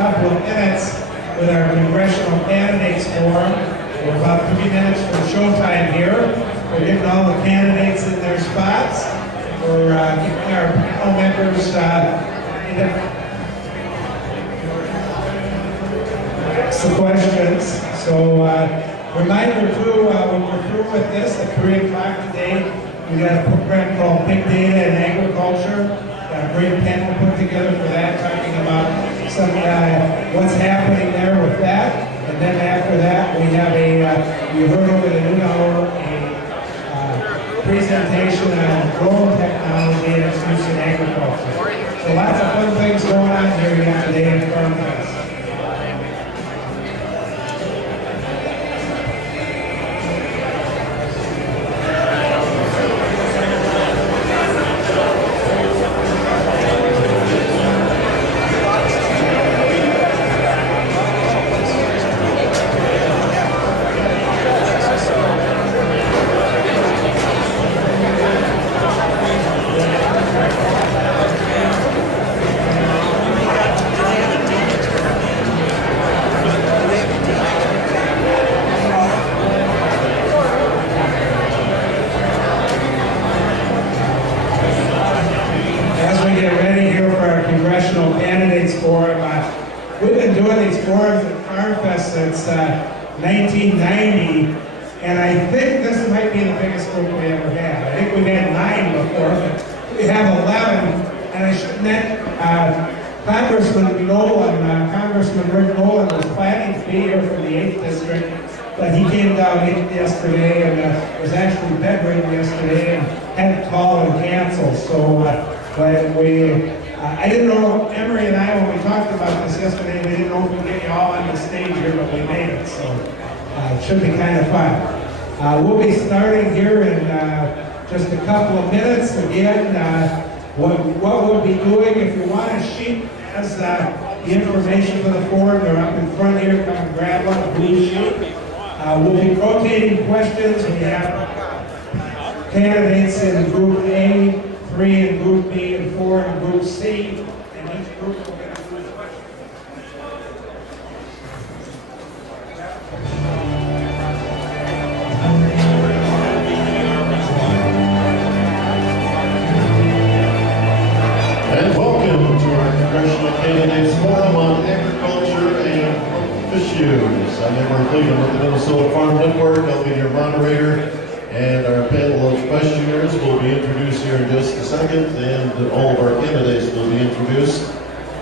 couple of minutes with our Congressional Candidates Forum. We're about 3 minutes from showtime here. We're getting all the candidates in their spots. We're getting our panel members the questions. So reminder too, when we're through with this at 3 o'clock today, we got a program called Big Data and Agriculture. Got a great panel put together for that, talking about some what's happening there with that. And then after that, we have we heard over the noon hour a presentation on drone technology and its use in agriculture. So lots of fun things going on here today at Farmfest. Congressional Candidates Forum. We've been doing these forums at Farmfest since 1990, and I think this might be the biggest group we ever had. I think we've had 9 before, but we have 11, and I should mention Congressman Rick Nolan was planning to be here from the 8th District, but he came down yesterday and was actually bedridden yesterday and had to call and cancel. So I didn't know, Emery and I, when we talked about this yesterday, we didn't know if we'd get you all on the stage here, but we made it, so it should be kind of fun. We'll be starting here in just a couple of minutes. Again, what we'll be doing, if you want a sheet, has the information for the forum. They're up in front here. Come and grab one, a blue sheet. We'll be rotating questions. We have candidates in Group A, 3 in Group B, and 4 in Group C, and each group will get a question. And welcome to our Congressional Candidates Forum on Agriculture and Issues. I'm Emery Cleveland with the Minnesota Farm Network. I'll be your moderator. And our panel of questioners will be introduced here in just a second, and all of our candidates will be introduced.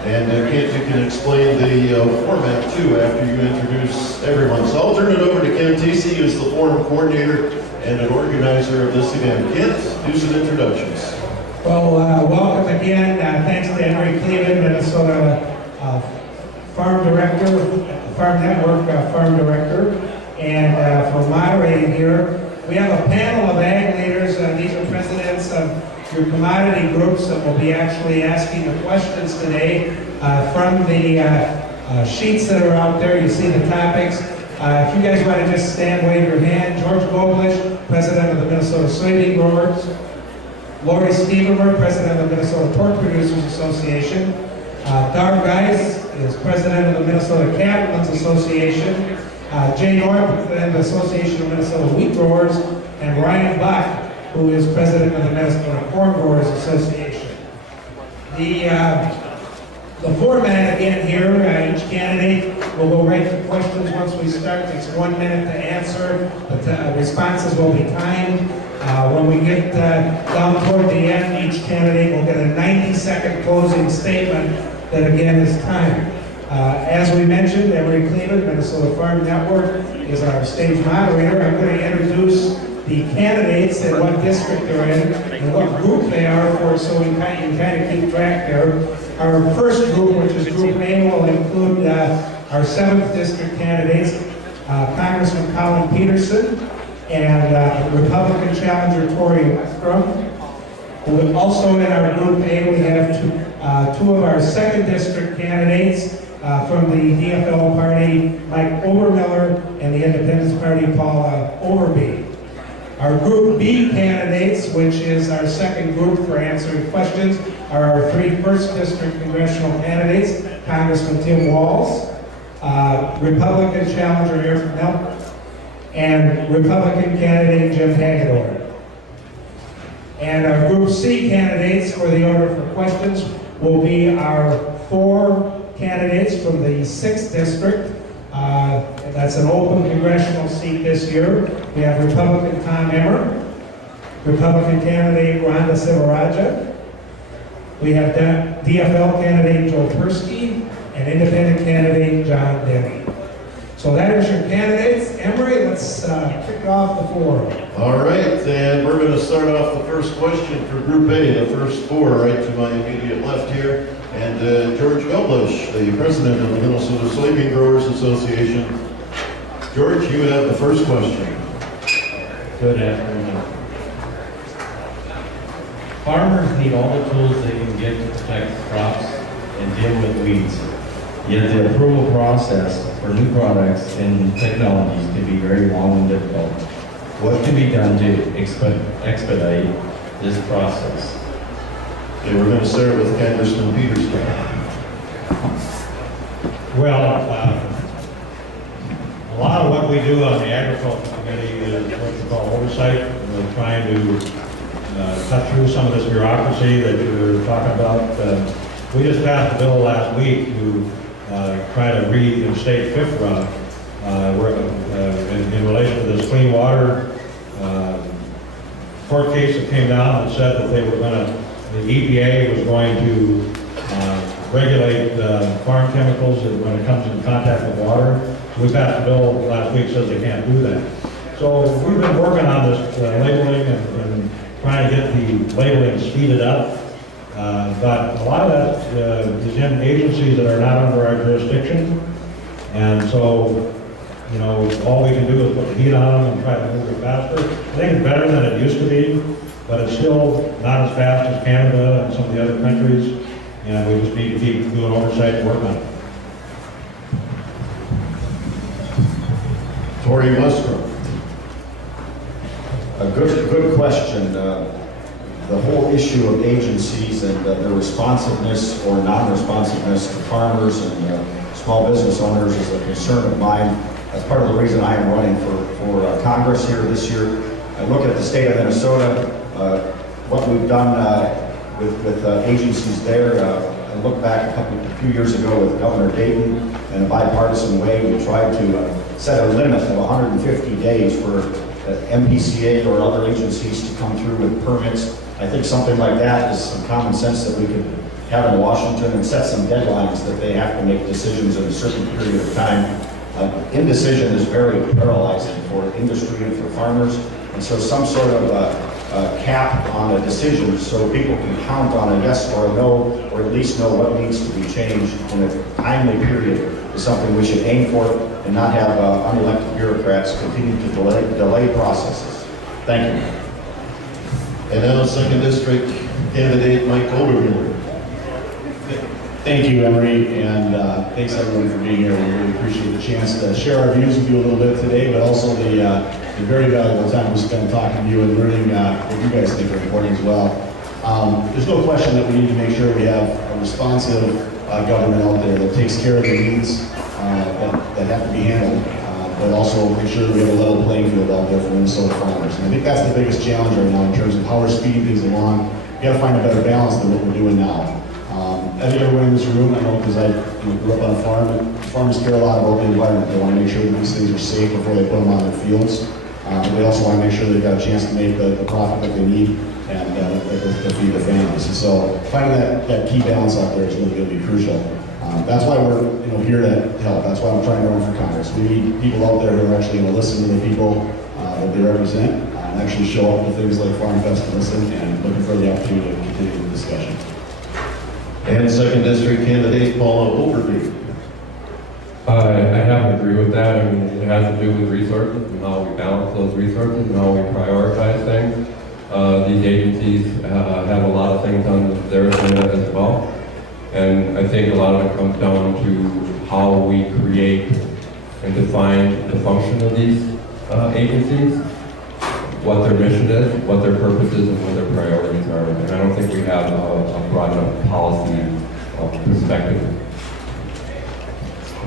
And Kent, you can explain the format too after you introduce everyone. So I'll turn it over to Ken Tesey, who's the forum coordinator and an organizer of this event. Kent, do some introductions. Well, welcome again. Thanks to Emery Cleveland, Minnesota Farm Director, Farm Network Farm Director, and for moderating here. We have a panel of ag leaders. These are presidents of your commodity groups that will be actually asking the questions today from the sheets that are out there. You see the topics. If you guys want to just stand, wave your hand. George Goblish, president of the Minnesota Soybean Growers. Lori Stevermer, president of the Minnesota Pork Producers Association. Dar Geis is president of the Minnesota Cattlemen's Association. Jay North, president of the Association of Minnesota Wheat Growers, and Ryan Buck, who is president of the Minnesota Corn Growers Association. The format again here, each candidate will go right to questions once we start. It takes 1 minute to answer, but responses will be timed. When we get down toward the end, each candidate will get a 90-second closing statement that again is timed. As we mentioned, Emery Cleveland, Minnesota Farm Network, is our stage moderator. I'm going to introduce the candidates and what district they're in and what group they are for, so you can kind of keep track there. Our first group, which is Group A, will include our 7th district candidates, Congressman Colin Peterson and Republican challenger Tori Westrum. Also in our Group A, we have two of our 2nd district candidates, from the DFL party, Mike Obermiller, and the Independence Party, Paul Overby. Our Group B candidates, which is our 2nd group for answering questions, are our 3 1st district congressional candidates, Congressman Tim Walz, Republican challenger Eric Nelk, and Republican candidate Jim Hagedorn. And our Group C candidates for the order for questions will be our 4 candidates from the 6th District. And that's an open congressional seat this year. We have Republican Tom Emmer, Republican candidate Rhonda Silveraja. We have DFL candidate Joe Persky and independent candidate John Denny. So that is your candidates. Emery, let's kick off the forum. All right, and we're going to start off the first question for Group A, the first 4 right to my immediate left here. And George Goblich, the president of the Minnesota Soybean Growers Association. George, you have the first question. Good afternoon. Farmers need all the tools they can get to protect crops and deal with weeds. Yet the approval process for new products and technologies can be very long and difficult. What can be done to expedite this process? Okay, we're going to start with Congressman Peterson. Well, a lot of what we do on the Agriculture Committee is what we call oversight. We're trying to cut through some of this bureaucracy that you're talking about. We just passed a bill last week to try to reinstate FIFRA in relation to this clean water court case that came down and said that they were going to, the EPA was going to regulate farm chemicals when it comes in contact with water. So we passed a bill last week that says they can't do that. So we've been working on this labeling and trying to get the labeling speeded up. But a lot of that is in agencies that are not under our jurisdiction. And so, you know, all we can do is put the heat on them and try to move it faster. I think it's better than it used to be, but it's still not as fast as Canada and some of the other countries. And we just need to keep doing oversight and work on it. Tory Musgrove. A good question. The whole issue of agencies and their responsiveness or non-responsiveness to farmers and small business owners is a concern of mine. That's part of the reason I am running for Congress here this year. I look at the state of Minnesota, what we've done with agencies there. I look back a few years ago with Governor Dayton. In a bipartisan way, we tried to set a limit of 150 days for MPCA or other agencies to come through with permits. I think something like that is some common sense that we could have in Washington and set some deadlines that they have to make decisions in a certain period of time. Indecision is very paralyzing for industry and for farmers, and so some sort of cap on a decision so people can count on a yes or a no, or at least know what needs to be changed in a timely period is something we should aim for and not have unelected bureaucrats continue to delay processes. Thank you. And now 2nd District candidate Mike Obermuller. Thank you, Emery, and thanks everyone for being here. We really appreciate the chance to share our views with you a little bit today, but also the very valuable time we spend talking to you and learning what you guys think are important as well. There's no question that we need to make sure we have a responsive government out there that takes care of the needs that have to be handled, but also make sure that we have a level playing field out there for Minnesota farmers. And I think that's the biggest challenge right now in terms of how we're speeding things along. We got to find a better balance than what we're doing now. I think everyone in this room, I know because I grew up on a farm, and farmers care a lot about the environment. They want to make sure that these things are safe before they put them on their fields. But they also want to make sure they've got a chance to make the profit that they need and to feed their families. And so finding that key balance out there is really going to be crucial. That's why we're here to help. That's why I'm trying to run for Congress. We need people out there who are actually going to listen to the people that they represent and actually show up to things like Farmfest to listen and looking for the opportunity to continue the discussion. And 2nd District candidate Paula Overby. I have to agree with that. I mean, it has to do with resources and how we balance those resources and how we prioritize things. These agencies have a lot of things on their agenda as well. And I think a lot of it comes down to how we create and define the function of these agencies, what their mission is, what their purpose is, and what their priorities are. And I don't think we have a broad enough policy perspective.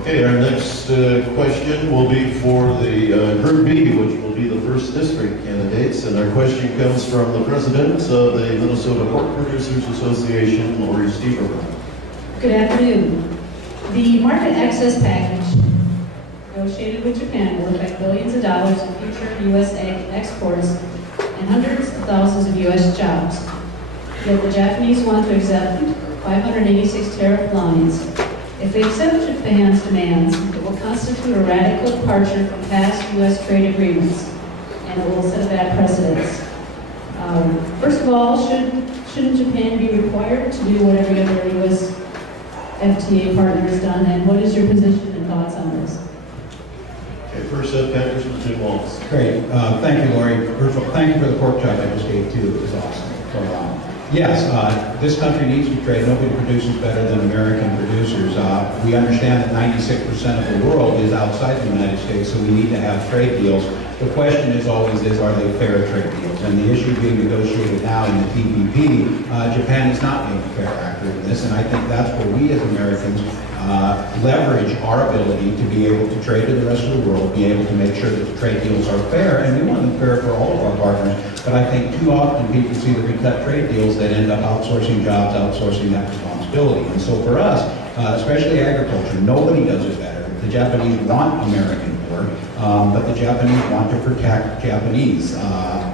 Okay, our next question will be for the Group B, which will be the first district candidates. And our question comes from the president of the Minnesota Pork Producers Association, Lori Steverman. Good afternoon. The market access package negotiated with Japan will affect billions of dollars in future U.S. ag exports and hundreds of thousands of U.S. jobs. Yet the Japanese want to exempt 586 tariff lines. If we accept Japan's demands, it will constitute a radical departure from past U.S. trade agreements, and it will set a bad precedent. First of all, shouldn't Japan be required to do what every other U.S. FTA partner has done, and what is your position and thoughts on this? Okay, first up, Congressman Jim Walz. Great. Thank you, Lori. First of all, thank you for the pork chop I just gave, too. It was awesome. So, yes, this country needs to trade. Nobody produces better than American producers. We understand that 96% of the world is outside the United States, so we need to have trade deals. The question is always, are they fair trade deals? And the issue being negotiated now in the TPP, Japan is not being a fair actor in this, and I think that's where we as Americans leverage our ability to be able to trade to the rest of the world, be able to make sure that the trade deals are fair, and we want them fair for all of our partners. But I think too often people see that we cut trade deals that end up outsourcing jobs, outsourcing that responsibility. And so for us, especially agriculture, nobody does it better. The Japanese want American pork, but the Japanese want to protect Japanese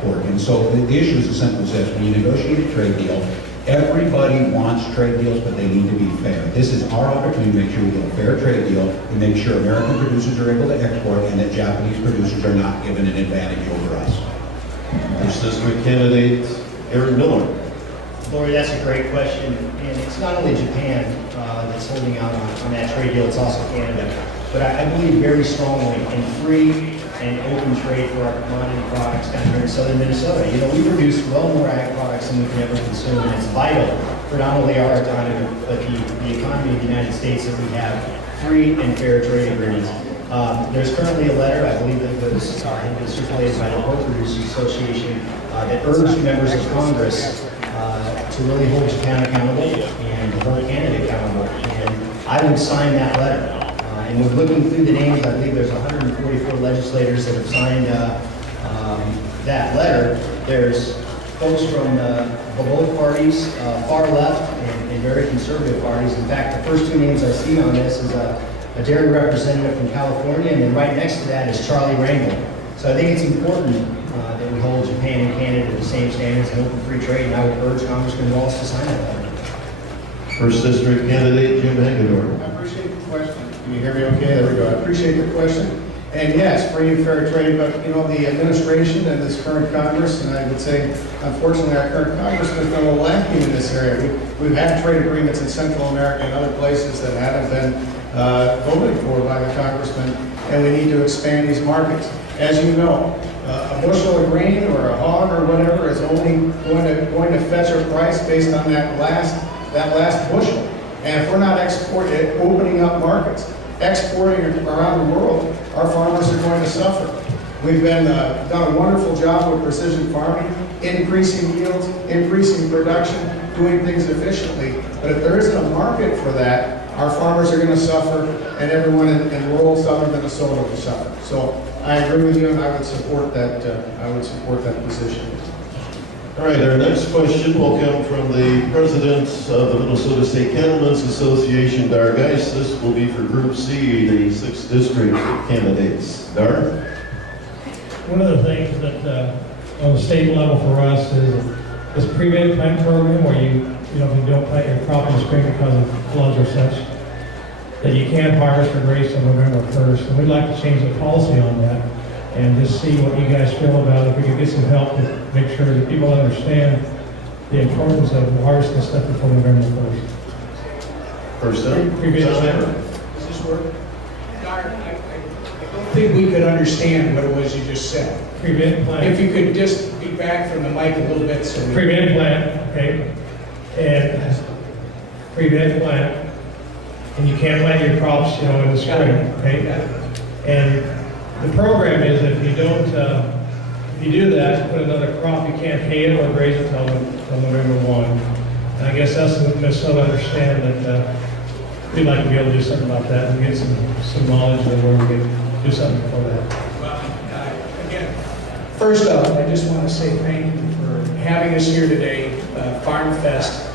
pork. And so the issue is as simple as this. When you negotiate a trade deal, everybody wants trade deals, but they need to be fair. This is our opportunity to make sure we get a fair trade deal and make sure American producers are able to export and that Japanese producers are not given an advantage over us. First district candidate, Aaron Miller. Lori, that's a great question. And it's not only Japan that's holding out on that trade deal, it's also Canada. But I believe very strongly in free and open trade for our commodity products down here in southern Minnesota. You know, we produce well more ag products than we can ever consume, and it's vital for not only our economy, but the economy of the United States that we have free and fair trade agreements. There's currently a letter, I believe that was circulated by the Pork Producers Association that urged members of Congress to really hold Japan accountable and hold Canada accountable. And I would sign that letter. And we're looking through the names. I believe there's 144 legislators that have signed that letter. There's folks from both parties, far left and very conservative parties. In fact, the first two names I see on this is a dairy representative from California, and then right next to that is Charlie Rangel. So I think it's important that we hold Japan and Canada to the same standards and open free trade, and I would urge Congressman Walz to sign that letter. First district candidate, Jim Hagedorn. I appreciate the question. Can you hear me okay? There we go. I appreciate the question. And yes, free and fair trade, but you know, the administration and this current Congress, and I would say, unfortunately, our current Congress has been a little lacking in this area. We've had trade agreements in Central America and other places that haven't been voted for by the congressman, and we need to expand these markets. As you know, a bushel of grain or a hog or whatever is only going to fetch a price based on that last bushel. And if we're not opening up markets, exporting around the world, our farmers are going to suffer. We've done a wonderful job with precision farming, increasing yields, increasing production, doing things efficiently. But if there isn't a market for that, our farmers are going to suffer, and everyone in rural southern Minnesota will suffer. So I agree with you, and I would support that. Position. All right, our next question will come from the president of the Minnesota State Cattlemen's Association, Dar Geis. This will be for Group C, the 6th district candidates. Dar? One of the things that on the state level for us is this preventive plant program where if you don't plant your crop in the spring because of floods or such, that you can't harvest or graze till November 1st. And we'd like to change the policy on that and just see what you guys feel about it. If we could get some help to make sure that people understand the importance of harvesting stuff before November 1st. First up, Does this work? I don't think we could understand what it was you just said. Prevent plant. If you could just be back from the mic a little bit so we... Prevent plant, okay? And prevent plant. And you can't plant your crops, in the spring, okay? And the program is if you don't, if you do that, put another crop, you can't hay it or graze it until November 1. And I guess us in Minnesota understand that we'd like to be able to do something about that and get some knowledge of where we can do something for that. Again, first off, I just want to say thank you for having us here today. Farmfest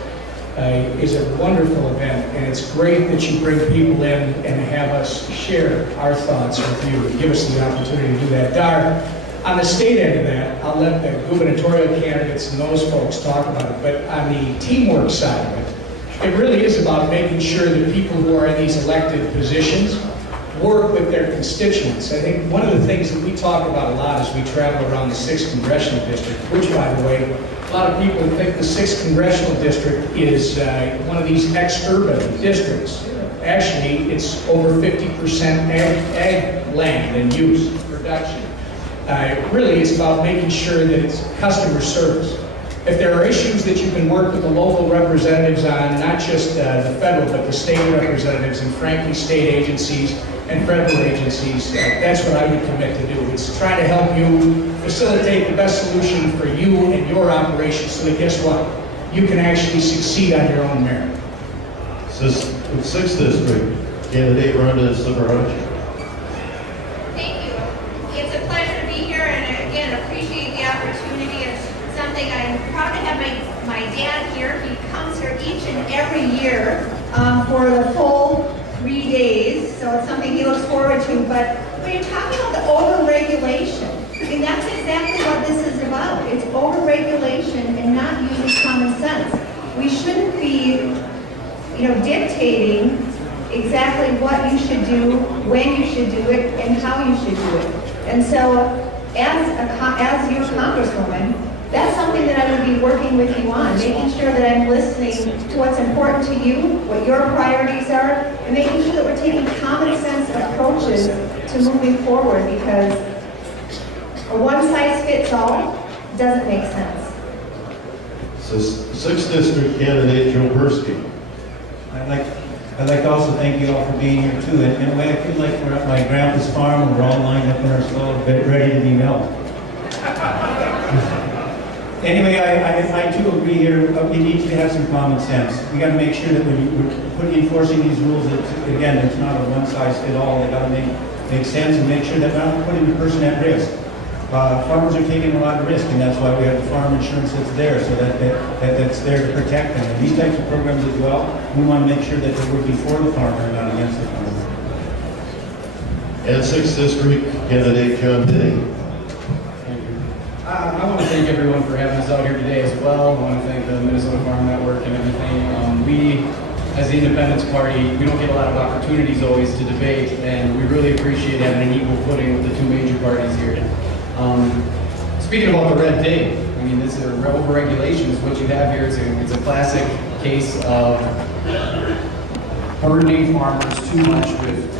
is a wonderful event, and it's great that you bring people in and have us share our thoughts with you and give us the opportunity to do that. Dar, on the state end of that, I'll let the gubernatorial candidates and those folks talk about it, but on the teamwork side of it, it really is about making sure that people who are in these elected positions work with their constituents. I think one of the things that we talk about a lot as we travel around the 6th Congressional District, which, by the way, a lot of people think the 6th Congressional District is one of these ex-urban districts. Actually, it's over 50% ag land and use, production. Really, it's about making sure that it's customer service. If there are issues that you can work with the local representatives on, not just the federal, but the state representatives and frankly state agencies and federal agencies, that's what I would commit to do. It's trying to help you facilitate the best solution for you and your operation so that, guess what, you can actually succeed on your own merit. 6th District, candidate Rhonda Silverhutch. Thank you. It's a pleasure to be here, and again, appreciate the opportunity. It's something I'm proud to have my dad here. He comes here each and every year for the full 3 days, so it's something he looks forward to. But when you're talking about the over-regulation, I mean, that's exactly what this is about. It's over-regulation and not using common sense. We shouldn't be, dictating exactly what you should do, when you should do it, and how you should do it. And so, as your Congresswoman, that's something that I would be working with you on, making sure that I'm listening to what's important to you, what your priorities are, and making sure that we're taking common sense approaches to moving forward, because a one-size-fits-all doesn't make sense. 6th District, candidate Joe Persky. I'd like to also thank you all for being here too. And in a way, I feel like we're at my grandpa's farm and we're all lined up in our stall, ready to be milked. Anyway, I too agree here. We need to have some common sense. We got to make sure that when we're enforcing these rules, that again, it's not a one-size-fits-all. They got to make sense and make sure that we're not putting the person at risk. Farmers are taking a lot of risk, and that's why we have the farm insurance that's there, so that's there to protect them. And these types of programs as well, we want to make sure that they're working for the farmer and not against the farmer. And 6th District, candidate John Denny. I want to thank everyone for having us out here today as well. I want to thank the Minnesota Farm Network and everything. We, as the Independence Party, we don't get a lot of opportunities always to debate, and we really appreciate having an equal footing with the two major parties here. Speaking about the red tape, I mean, this is over-regulation is what you have here. It's a classic case of burdening farmers too much with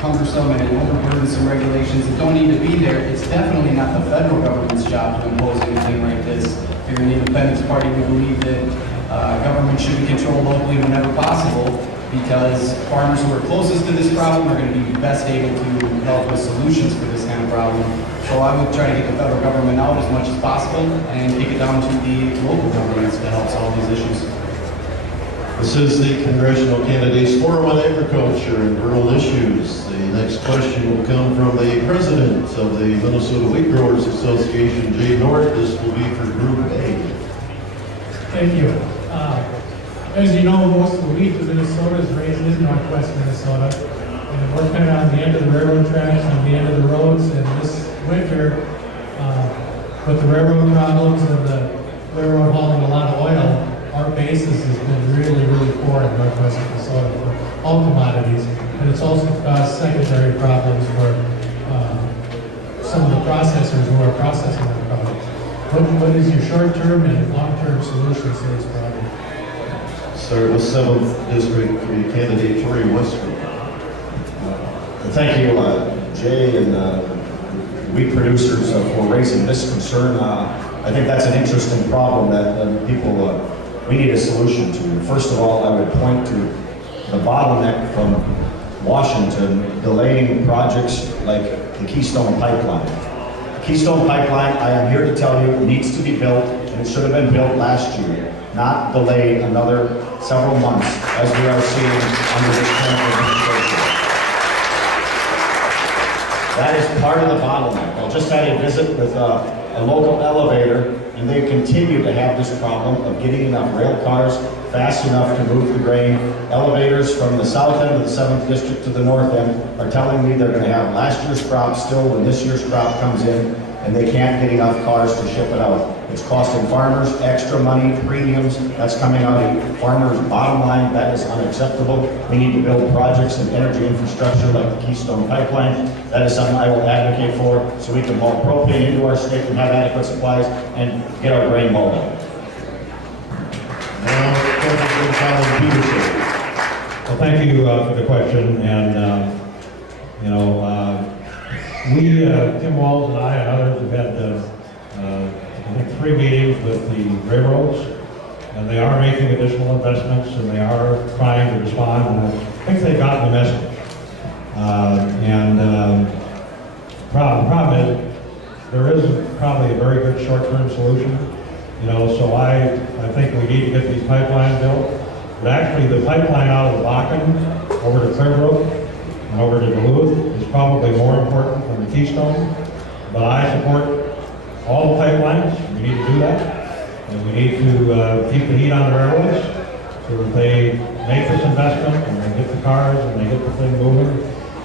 cumbersome and overburdensome regulations that don't need to be there. It's definitely not the federal government's job to impose anything like this. Here in the Independence Party, we believe that government should be controlled locally whenever possible, because farmers who are closest to this problem are going to be best able to help with solutions for this kind of problem. So I would try to get the federal government out as much as possible and kick it down to the local governments to help solve these issues. This is the Congressional Candidates Forum on Agriculture and Rural Issues. The next question will come from the President of the Minnesota Wheat Growers Association, Jay North. This will be for Group A. Thank you. As you know, most of the wheat in Minnesota is raised in northwest Minnesota. And we're kind of on the end of the railroad tracks, on the end of the roads, and this winter, with the railroad problems and the railroad hauling a lot of oil, our basis has been really, really poor in northwest Minnesota for all commodities. And it's also caused secondary problems for some of the processors who are processing the products. What is your short-term and long-term solution to this problem? Start with 7th District candidate Tori Westbrook. Thank you, Jay and wheat producers for raising this concern. I think that's an interesting problem that people, we need a solution to. First of all, I would point to the bottleneck from Washington delaying projects like the Keystone Pipeline. The Keystone Pipeline, I am here to tell you, needs to be built and it should have been built last year, not delayed another several months, as we are seeing under this current administration. That is part of the bottleneck. I just had a visit with a local elevator, and they continue to have this problem of getting enough rail cars fast enough to move the grain. Elevators from the south end of the 7th District to the north end are telling me they're going to have last year's crop still when this year's crop comes in, and they can't get enough cars to ship it out. It's costing farmers extra money, premiums, that's coming out of farmers' bottom line. That is unacceptable. We need to build projects and energy infrastructure like the Keystone Pipeline. That is something I will advocate for, so we can haul propane into our state and have adequate supplies and get our grain hauled out. Well, thank you for the question, and Tim Walls and I and others have had I think 3 meetings with the railroads, and they are making additional investments, and they are trying to respond, and I think they've gotten the message. The problem is, there is probably a very good short-term solution, so I think we need to get these pipelines built. But actually, the pipeline out of the Bakken over to Clearbrook and over to Duluth is probably more important than the Keystone. But I support all the pipelines. We need to do that. And we need to keep the heat on the railroads so that they make this investment and they get the cars and they get the thing moving.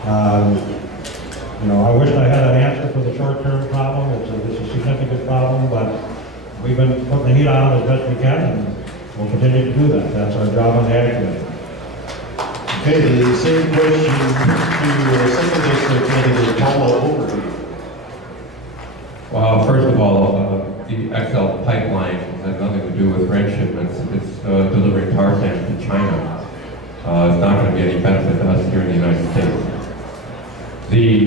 I wish I had an answer for the short-term problem. It's a significant problem, but we've been putting the heat on as best we can, and we'll continue to do that. That's our job on the Ag Committee. Okay, the same question to Second District candidate Paula Overton. Well, first of all, the XL pipeline has nothing to do with grain shipments. It's delivering tar sands to China. It's not going to be any benefit to us here in the United States.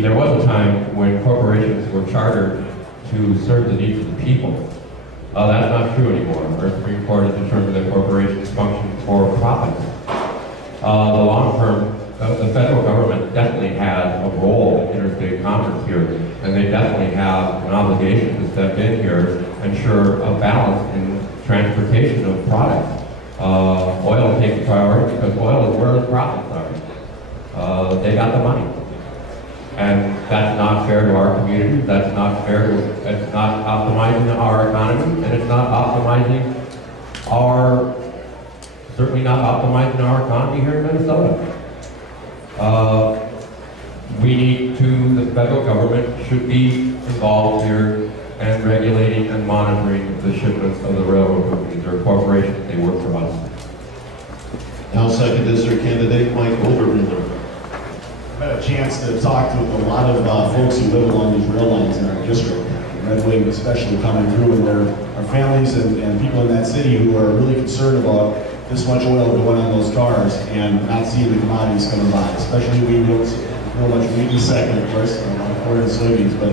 There was a time when corporations were chartered to serve the needs of the people. That's not true anymore. Our Supreme Court has determined that corporations function for profits. The long term, the federal government definitely has a role in interstate commerce here, and they definitely have an obligation to step in here, ensure a balance in transportation of products. Oil takes priority because oil is where the profits are. They got the money. And that's not fair to our community, that's not fair to, it's not optimizing our economy, and it's not optimizing certainly not optimizing our economy here in Minnesota. The federal government should be involved here and regulating and monitoring the shipments of the railroad companies. They're corporations, they work for us. Now Second District candidate Mike Overton. I've had a chance to talk to a lot of folks who live along these rail lines in our district, Red Wing especially coming through, and there are families and people in that city who are really concerned about this much oil going on those cars and not seeing the commodities coming by, especially wheat. Real much wheat in a second, of course, corn and soybeans, but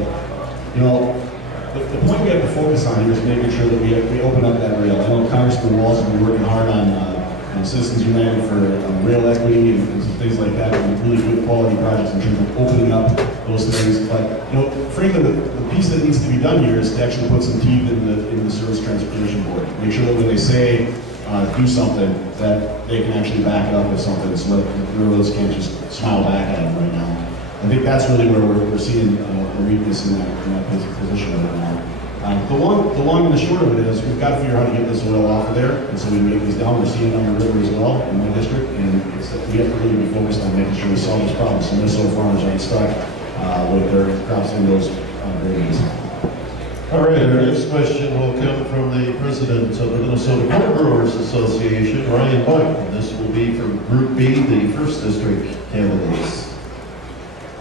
the point we have to focus on here is making sure that we open up that rail. I know Congressman Walls has been working hard on Citizens United for rail equity and some things like that, and really good quality projects in terms of opening up those things. But frankly, the piece that needs to be done here is to actually put some teeth in the Service Transportation Board. Make sure that when they say do something, that they can actually back it up with something, so that the railroads can't just smile back at them right now. I think that's really where we're seeing a weakness in that position right now. The long and the short of it is we've got to figure out how to get this oil off of there, and so we make these down. We're seeing it on the river as well in my district, and we have to really be focused on making sure we solve this problem so Minnesota farmers aren't stuck with their crops in those grains. All right, our next question will come from the president of the Minnesota Corn Growers Association, Ryan Buck, and this will be from Group B, the First District candidates.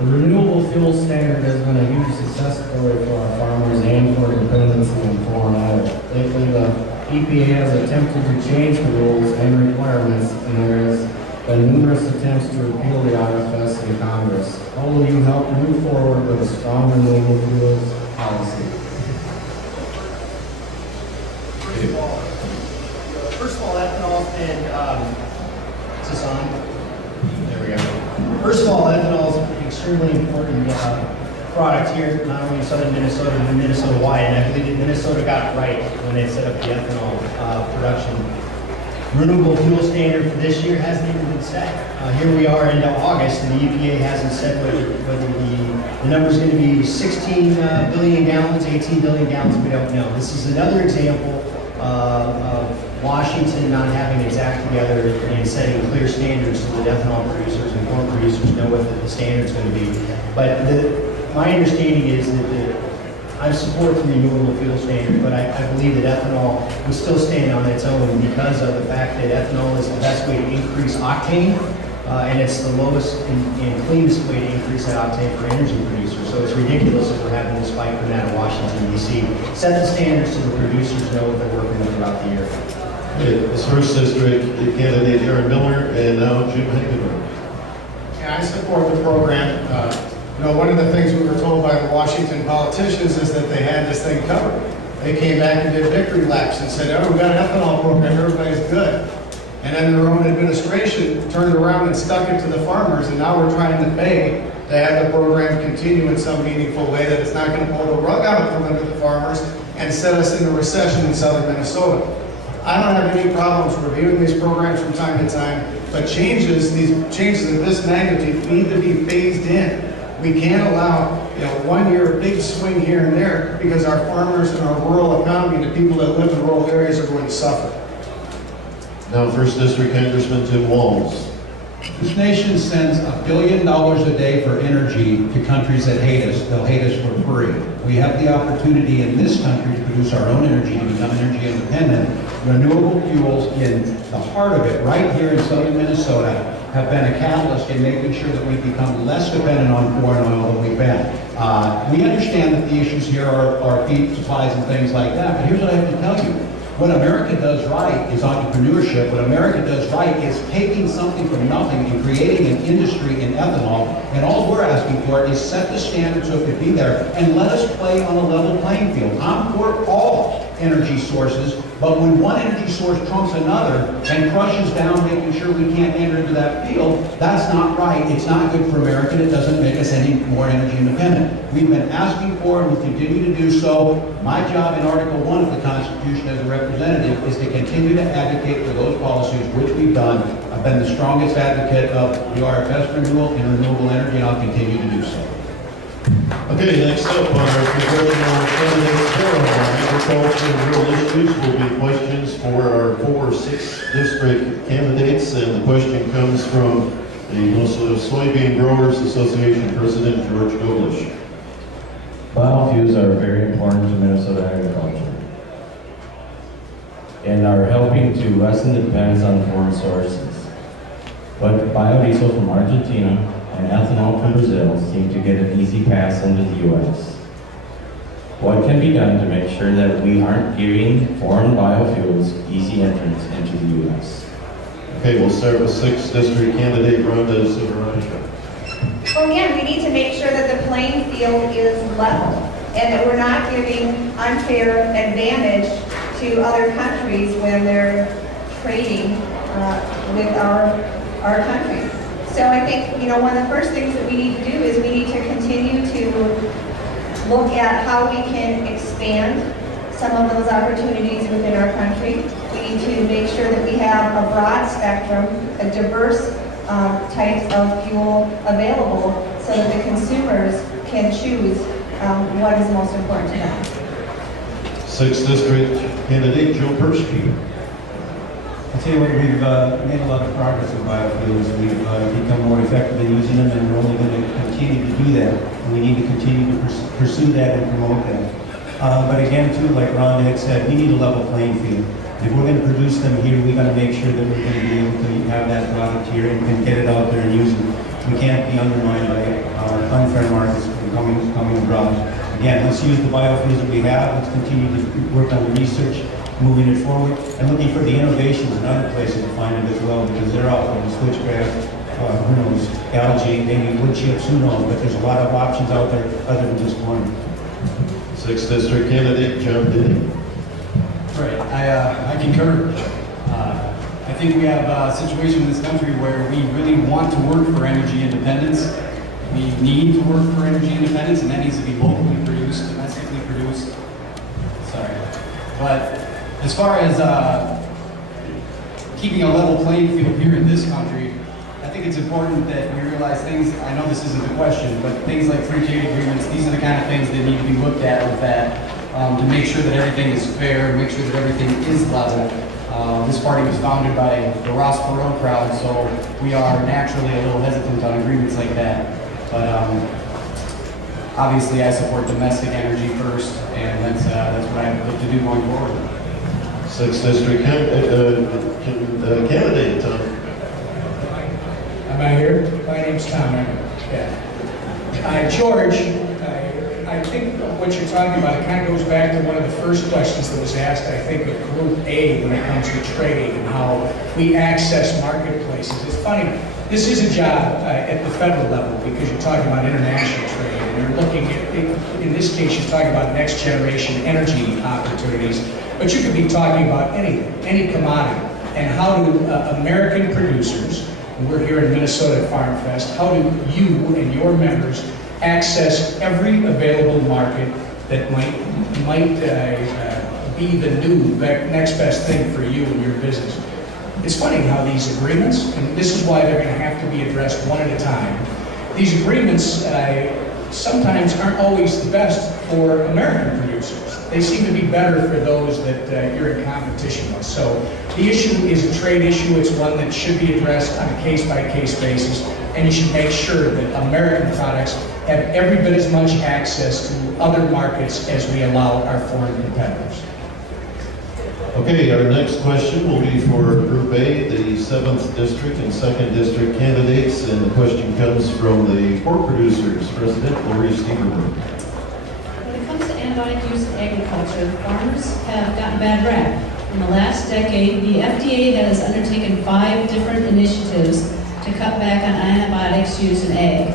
The renewable fuel standard has been a huge success story for our farmers and for dependency on foreign oil. Lately, the EPA has attempted to change the rules and requirements, and there has been numerous attempts to repeal the RFS in Congress. How will you help move forward with a strong renewable fuels policy? First of all, ethanol and is this on? There we go. First of all, ethanol is extremely important product here, not only in southern Minnesota, but Minnesota-wide, and I believe that Minnesota got it right when they set up the ethanol production. Renewable fuel standard for this year hasn't even been set. Here we are into August, and the EPA hasn't said whether the number is going to be 16 billion gallons, 18 billion gallons, we don't know. This is another example of Washington not having its act together and setting clear standards so that ethanol producers and corn producers know what the standard's going to be. But my understanding is that I support the renewable fuel standard, but I believe that ethanol would still stand on its own because of the fact that ethanol is the best way to increase octane, and it's the lowest and cleanest way to increase that octane for energy producers. So it's ridiculous that we're having this fight from out of Washington, D.C. Set the standards so the producers know what they're working with throughout the year. This first district candidate Aaron Miller, and now Jim Hickenberg. Yeah, I support the program. You know, one of the things we were told by the Washington politicians is that they had this thing covered. They came back and did victory laps and said, oh, we got an ethanol program, everybody's good. And then their own administration turned around and stuck it to the farmers, and now we're trying to pay to have the program continue in some meaningful way that it's not going to pull the rug out from under the farmers and set us in a recession in southern Minnesota. I don't have any problems reviewing these programs from time to time, but these changes of this magnitude need to be phased in. We can't allow, 1 year a big swing here and there because our farmers and our rural economy, the people that live in rural areas, are going to suffer. Now, First District Congressman Tim Walz. This nation sends $1 billion a day for energy to countries that hate us. They'll hate us for free. We have the opportunity in this country to produce our own energy, to become energy independent. Renewable fuels in the heart of it, right here in southern Minnesota, have been a catalyst in making sure that we've become less dependent on foreign oil than we've been. We understand that the issues here are feed supplies and things like that, but here's what I have to tell you. What America does right is entrepreneurship. What America does right is taking something from nothing and creating an industry in ethanol. And all we're asking for is set the standard so it could be there and let us play on a level playing field. I'm for all energy sources, but when one energy source trumps another and crushes down making sure we can't enter into that field, that's not right. It's not good for America. It doesn't make us any more energy independent. We've been asking for and we continue to do so. My job in Article 1 of the Constitution as a representative is to continue to advocate for those policies, which we've done. I've been the strongest advocate of the RFS renewal and renewable energy, and I'll continue to do so. Okay, next up on our Congressional Candidates Forum on Agriculture and Rural Issues will be questions for our 4 6th District candidates, and the question comes from the Minnesota Soybean Growers Association President George Goblish. Biofuels are very important to Minnesota agriculture and are helping to lessen the dependence on foreign sources. But biodiesel from Argentina and ethanol from Brazil seem to get an easy pass into the U.S. What can be done to make sure that we aren't giving foreign biofuels easy entrance into the U.S.? Okay, we'll start with 6th District candidate Rhonda Silverano. Well, again, we need to make sure that the playing field is level and that we're not giving unfair advantage to other countries when they're trading with our country. So I think, one of the first things that we need to do is we need to continue to look at how we can expand some of those opportunities within our country. We need to make sure that we have a broad spectrum, a diverse types of fuel available so that the consumers can choose what is most important to them. 6th District candidate Joe Persky. I'll tell you what, we've made a lot of progress with biofuels. We've become more effective in using them, and we're only going to continue to do that. And we need to continue to pursue that and promote that. But again, too, like Ron had said, we need a level playing field. If we're going to produce them here, we've got to make sure that we're going to be able to have that product here and can get it out there and use it. We can't be undermined by unfair markets coming abroad. Again, let's use the biofuels that we have. Let's continue to work on the research, moving it forward, and looking for the innovations in other places to find it as well, because they're out there. Switchgrass, who knows, algae, maybe wood chips, who knows, but there's a lot of options out there other than just one. 6th District candidate John Denny. Right, I concur. I think we have a situation in this country where we really want to work for energy independence, We need to work for energy independence, and that needs to be locally produced, domestically produced. Sorry. But as far as keeping a level playing field here in this country, I think it's important that we realize things, I know this isn't the question, but things like free trade agreements, these are the kind of things that need to be looked at with that to make sure that everything is fair, make sure that everything is level. This party was founded by the Ross Perot crowd, so we are naturally a little hesitant on agreements like that. But obviously I support domestic energy first, and that's what I look to do going forward. 6th District candidate, Tom. Am I here? My name's Tom Emmer. Yeah. George, I think what you're talking about, it kind of goes back to one of the first questions that was asked, I think, of Group A when it comes to trading and how we access marketplaces. It's funny, this is a job at the federal level because you're talking about international trade and you're looking at, in this case, you're talking about next generation energy opportunities, but you could be talking about anything, any commodity, and how do American producers, and we're here in Minnesota at Farmfest, how do you and your members access every available market that might be the new next best thing for you and your business? It's funny how these agreements, and this is why they're going to have to be addressed one at a time, these agreements sometimes aren't always the best for American producers. They seem to be better for those that you're in competition with. So the issue is a trade issue. It's one that should be addressed on a case-by-case basis, and you should make sure that American products have every bit as much access to other markets as we allow our foreign competitors. Okay, our next question will be for Group A, the 7th District and 2nd District candidates, and the question comes from the pork producers. President Lori Stieberberg. When it comes to antibiotic use in agriculture, farmers have gotten a bad rap. In the last decade, the FDA has undertaken 5 different initiatives to cut back on antibiotics used in ag.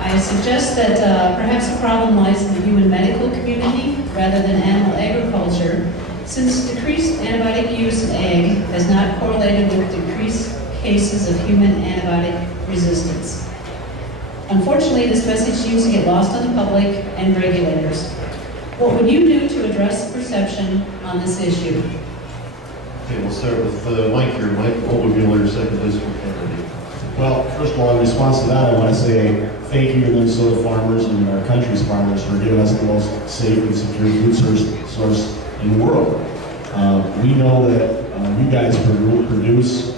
I suggest that perhaps the problem lies in the human medical community rather than animal agriculture, since decreased antibiotic use in ag has not correlated with decreased cases of human antibiotic resistance. Unfortunately, this message seems to get lost on the public and regulators. What would you do to address the perception on this issue? Okay, we'll start with Mike here. Mike Obermuller, 2nd District candidate. Well, first of all, in response to that, I want to say thank you to Minnesota farmers and our country's farmers for giving us the most safe and secure food source in the world. We know that you guys produce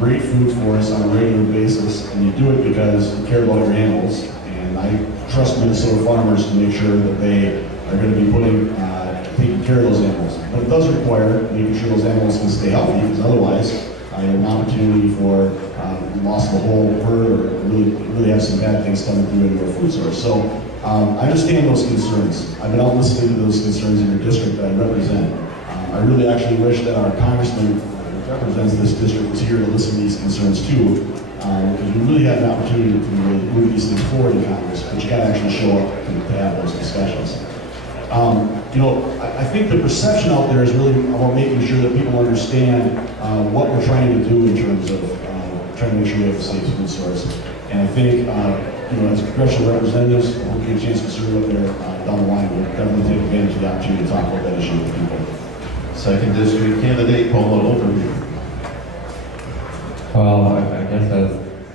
great food for us on a regular basis, and you do it because you care about your animals. And I trust Minnesota farmers to make sure that they are going to be taking care of those animals. But it does require making sure those animals can stay healthy, because otherwise you have an opportunity for loss of a whole herd, or really have some bad things coming through into our food source. So I understand those concerns. I've been out listening to those concerns in your district that I represent. I really actually wish that our congressman who represents this district was here to listen to these concerns too, because we really have an opportunity to really move these things forward in Congress, but you got to actually show up to have those discussions. I think the perception out there is really about making sure that people understand what we're trying to do in terms of trying to make sure we have a safe food source. And I think, as congressional representatives, we'll get a chance to serve up there down the line. We'll definitely take advantage of the opportunity to talk about that issue with people. 2nd District candidate Paula Overview. Well, I guess as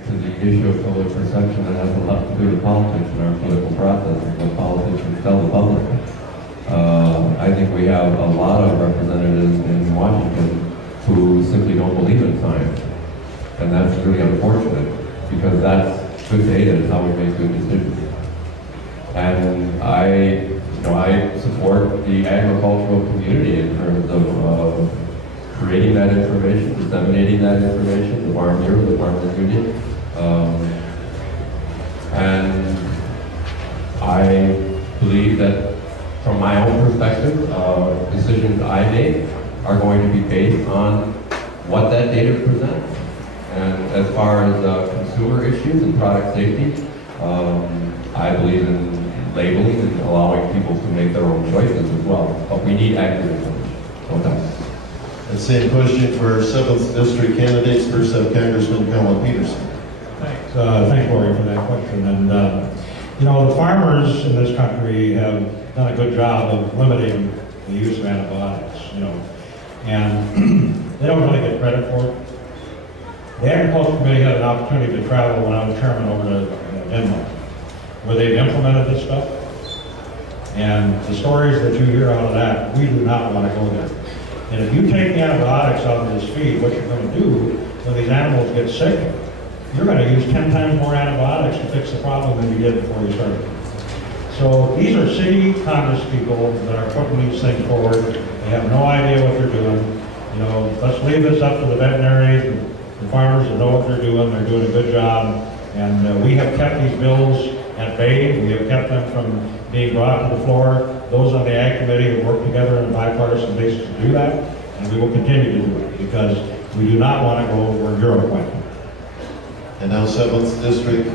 to the issue of public perception, that has a lot to do with politics in our political process, what politicians tell the public. I think we have a lot of representatives in Washington who simply don't believe in science. And that's really unfortunate, because that's good data is how we make good decisions. And I support the agricultural community in terms of creating that information, disseminating that information, the Farm Bureau, the Farmers Union. And I believe that from my own perspective, decisions I make are going to be based on what that data presents. And as far as consumer issues and product safety, I believe in labeling and allowing people to make their own choices as well. But we need accurate information. Okay. And same question for 7th District candidates. First up, Congressman Colin Peterson. Thanks, Lori, for that question. And, you know, the farmers in this country have done a good job of limiting the use of antibiotics, you know, and they don't really get credit for it. The Agriculture Committee had an opportunity to travel when I was chairman over to Denmark, where they've implemented this stuff. And the stories that you hear out of that, we do not want to go there. And if you take the antibiotics out of this feed, what you're going to do when these animals get sick, you're going to use 10 times more antibiotics to fix the problem than you did before you started. So these are city Congress people that are putting these things forward. They have no idea what they're doing. You know, let's leave this up to the veterinaries and the farmers that know what they're doing. They're doing a good job. And we have kept these bills at bay. We have kept them from being brought to the floor. Those on the Ag Committee have worked together on a bipartisan basis to do that. And we will continue to do it because we do not want to go where Europe went. And now 7th District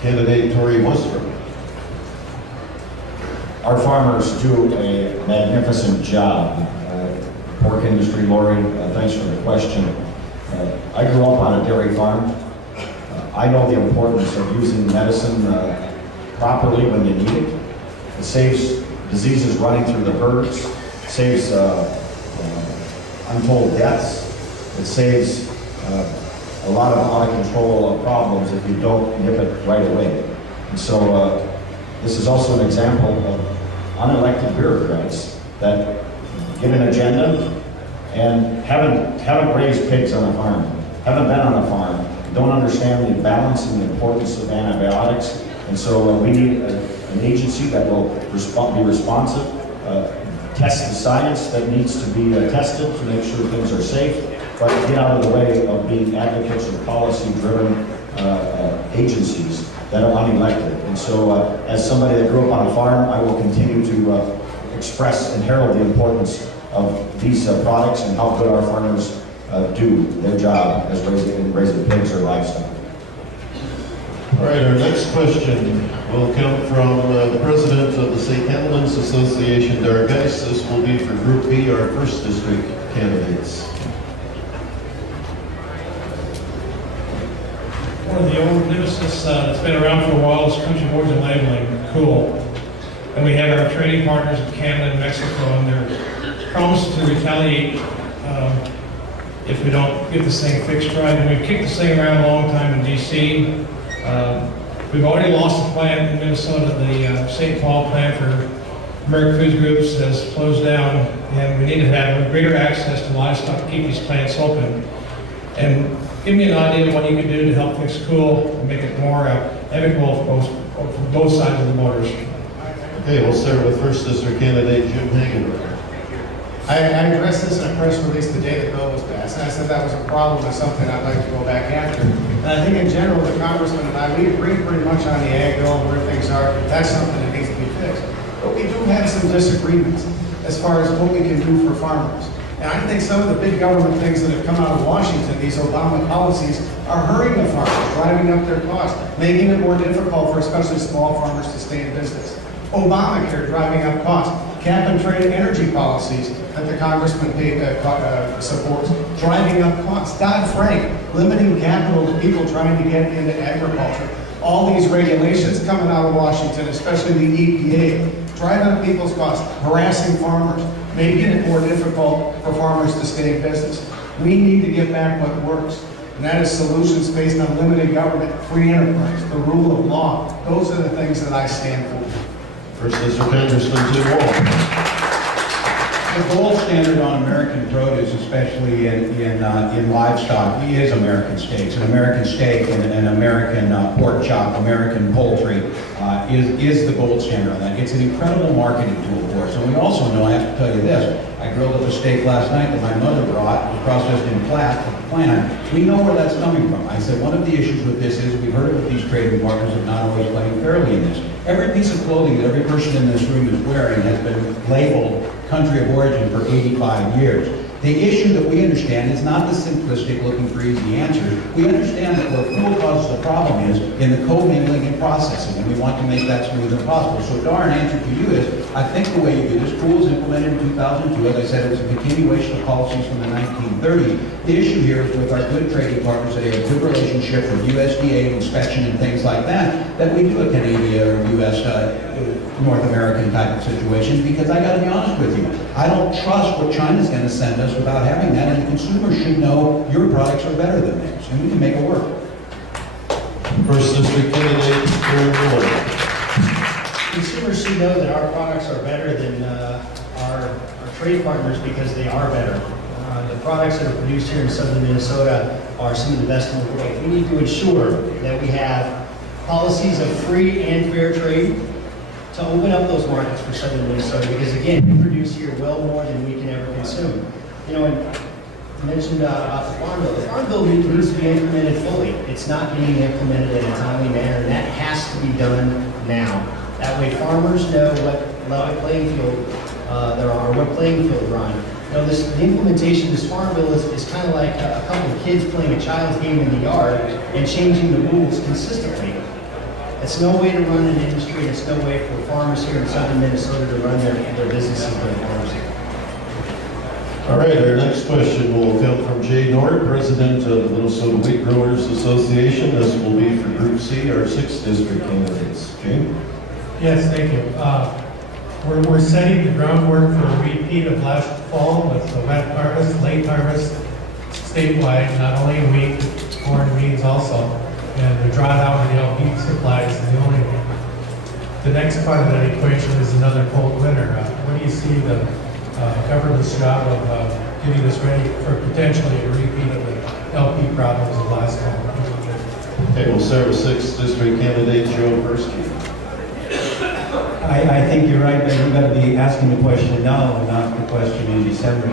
candidate Tori Westbrook. Our farmers do a magnificent job. Pork industry, Lori, thanks for the question. I grew up on a dairy farm. I know the importance of using medicine properly when you need it. It saves diseases running through the herds, saves untold deaths. It saves a lot of out-of-control problems if you don't nip it right away. And so this is also an example of unelected bureaucrats that get an agenda and haven't raised pigs on a farm, haven't been on a farm, don't understand the balance and the importance of antibiotics. And so we need an agency that will be responsive, test the science that needs to be tested to make sure things are safe, but get out of the way of being advocates of policy-driven agencies that are unelected. And so as somebody that grew up on a farm, I will continue to express and herald the importance of these products and how good our farmers do their job as raising pigs or livestock. All right, our next question will come from the president of the St. Helens Association, Dargeist. This will be for Group B, our 1st District candidates. One of the old nemesis that's been around for a while is country boards and labeling, cool. And we have our trading partners in Canada and Mexico, and they're promised to retaliate if we don't get this thing fixed right. And we've kicked this thing around a long time in D.C. We've already lost a plant in Minnesota. The St. Paul plant for American Foods Groups has closed down, and we need to have greater access to livestock to keep these plants open. And give me an idea of what you can do to help things cool and make it more amicable for both sides of the borders. Okay, we'll start with 1st District candidate Jim Hagen. I addressed this in a press release the day the bill was passed, and I said that was a problem and something I'd like to go back after. And I think in general, the Congressman and I, we agree pretty much on the ag bill and where things are. That's something that needs to be fixed. But we do have some disagreements as far as what we can do for farmers. And I think some of the big government things that have come out of Washington, these Obama policies, are hurting the farmers, driving up their costs, making it more difficult for especially small farmers to stay in business. Obamacare driving up costs, cap and trade energy policies that the congressman supports, driving up costs. Dodd-Frank, limiting capital to people trying to get into agriculture. All these regulations coming out of Washington, especially the EPA, driving up people's costs, harassing farmers, making it more difficult for farmers to stay in business. We need to get back what works, and that is solutions based on limited government, free enterprise, the rule of law. Those are the things that I stand for. 1st District Congressman Jim Wall. The gold standard on American produce, especially in livestock, is American steaks. An American steak and an American pork chop, American poultry is the gold standard on that. It's an incredible marketing tool for us. And we also know, I have to tell you this, I grilled up a steak last night that my mother brought, was processed in plant. We know where that's coming from. I said one of the issues with this is we've heard it with these trading partners of not always playing fairly in this. Every piece of clothing that every person in this room is wearing has been labeled country of origin for 85 years. The issue that we understand is not the simplistic looking for easy answers. We understand that where fuel causes the problem is in the co-mingling and processing, and we want to make that smooth as possible. So our answer to you is, I think the way you do this, pool was implemented in 2002. As I said, it was a continuation of policies from the 1930s. The issue here is with our good trading partners that have a good relationship with USDA inspection and things like that we do a Canadian or US North American type of situation, because I got to be honest with you, I don't trust what China's going to send us without having that, and the consumer should know your products are better than theirs, and we can make it work. First District candidate, Aaron Miller. Consumers should know that our products are better than our trade partners because they are better. The products that are produced here in southern Minnesota are some of the best in the world. We need to ensure that we have policies of free and fair trade to open up those markets for southern Minnesota, because again, we produce here well more than we can ever consume. You know, and you mentioned about the Farm Bill. The Farm Bill needs to be implemented fully. It's not being implemented in a timely manner, and that has to be done now. That way farmers know what level playing field there are, what playing field we're on. You know, the implementation of this Farm Bill is kind of like a couple of kids playing a child's game in the yard and changing the rules consistently. It's no way to run an industry, and it's no way for farmers here in southern Minnesota to run their businesses, their farms. All right, our next question will come from Jay Nord, President of the Minnesota Wheat Growers Association. This will be for Group C, our 6th District candidates. Jay? Yes, thank you. We're setting the groundwork for a repeat of last fall with the wet harvest, late harvest statewide, not only in wheat, but corn and beans also. And the drawdown in the LP supplies, the next part of that equation is another cold winter. What do you see the government's job of getting us ready for potentially a repeat of the LP problems of last fall? Okay, we'll start with 6th District candidate Joe Persky. I think you're right, but we've got to be asking the question now and not the question in December.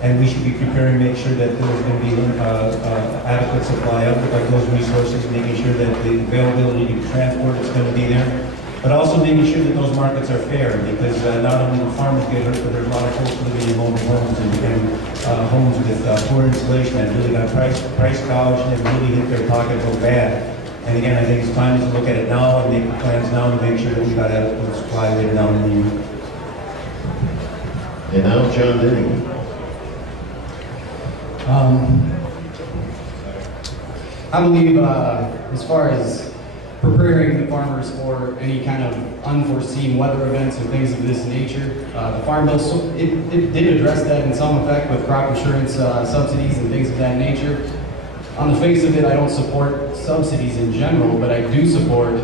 And we should be preparing to make sure that there's going to be adequate supply of those resources, making sure that the availability to transport is going to be there, but also making sure that those markets are fair, because not only do farmers get hurt, but there's a lot of folks living in mobile homes and homes with poor insulation that really got price gouged and really hit their pocketbook bad. And again, I think it's time to look at it now and make plans now to make sure that we've got adequate supply later down in the year. And now John Denny. I believe as far as preparing the farmers for any kind of unforeseen weather events and things of this nature, the Farm Bill, it did address that in some effect with crop insurance subsidies and things of that nature. On the face of it, I don't support subsidies in general, but I do support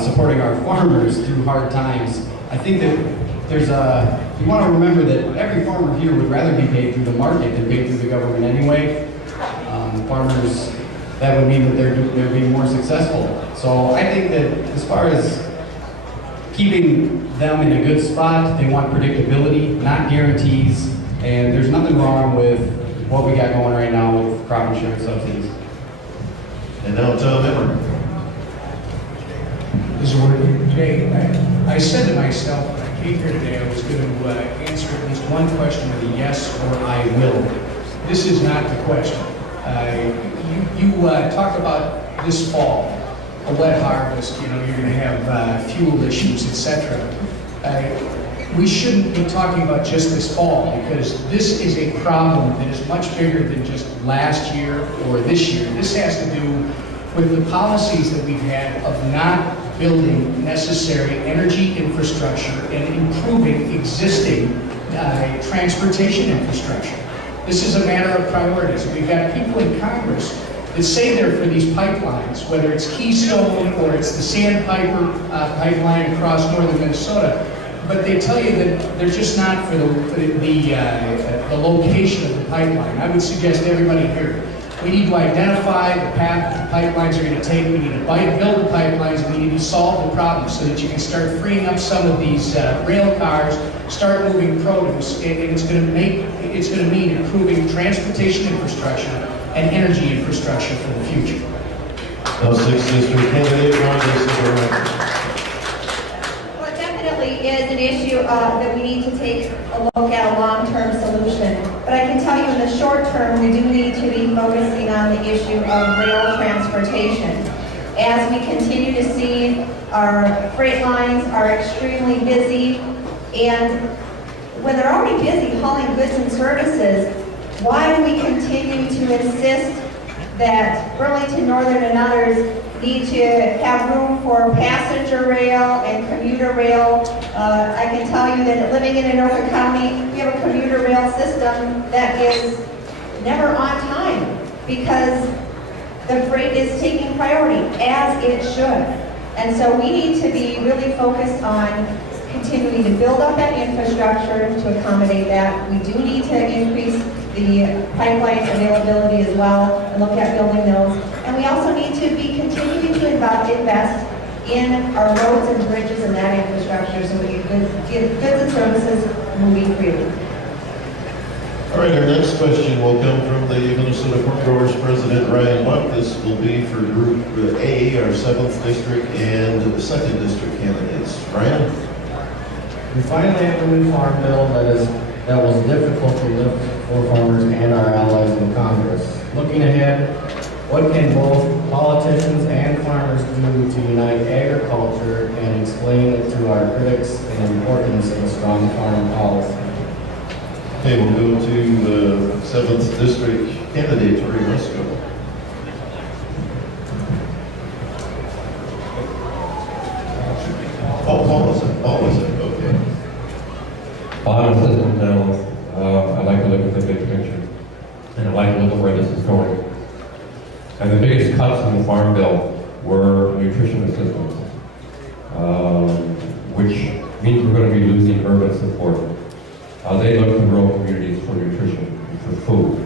supporting our farmers through hard times. I think that there's you want to remember that every farmer here would rather be paid through the market than paid through the government anyway. Farmers, that would mean that they're being more successful. So I think that as far as keeping them in a good spot, they want predictability, not guarantees, and there's nothing wrong with what we got going right now with crop insurance subsidies. And now Tom Emmer. Is working. Jay, I said to myself when I came here today, I was going to answer at least one question with a yes or I will. This is not the question. You talk about this fall, a wet harvest, you're going to have fuel issues, etc. We shouldn't be talking about just this fall, because this is a problem that is much bigger than just last year or this year. This has to do with the policies that we've had of not building necessary energy infrastructure and improving existing transportation infrastructure. This is a matter of priorities. We've got people in Congress that say they're for these pipelines, whether it's Keystone or it's the Sandpiper pipeline across northern Minnesota, but they tell you that they're just not for the location of the pipeline. I would suggest to everybody here, we need to identify the path that the pipelines are going to take. We need to build the pipelines, and we need to solve the problem so that you can start freeing up some of these rail cars, start moving produce, and it's going to mean improving transportation infrastructure and energy infrastructure for the future. Now 6th District candidate Ron Davis. Well, it definitely is an issue that we need to take a look at, a long-term solution. But I can tell term, we do need to be focusing on the issue of rail transportation. As we continue to see our freight lines are extremely busy, and when they're already busy hauling goods and services, why do we continue to insist that Burlington Northern and others need to have room for passenger rail and commuter rail? I can tell you that living in Anoka County, we have a commuter rail system that is never on time because the freight is taking priority, as it should. And so we need to be really focused on continuing to build up that infrastructure to accommodate that. We do need to increase the pipeline availability as well and look at building those. And we also need to be continuing to invest in our roads and bridges and that infrastructure so we can get goods and services moving freely. All right, our next question will come from the Minnesota Pork Growers President, Ryan Buck. This will be for Group A, our 7th District and 2nd District candidates. Ryan? We finally have a new farm bill that was difficult to lift for farmers and our allies in Congress. Looking ahead, what can both politicians and farmers do to unite agriculture and explain it to our critics the importance of a strong farm policy? Okay, we'll go to the 7th District candidate, Tori Wesco. Paul is it? Okay. I'm Assistant General. I like to look at the big picture, and I like to look at where this is going. And the biggest cuts in the Farm Bill were nutrition assistance, which means we're going to be losing urban support. They look to rural communities for nutrition, for food.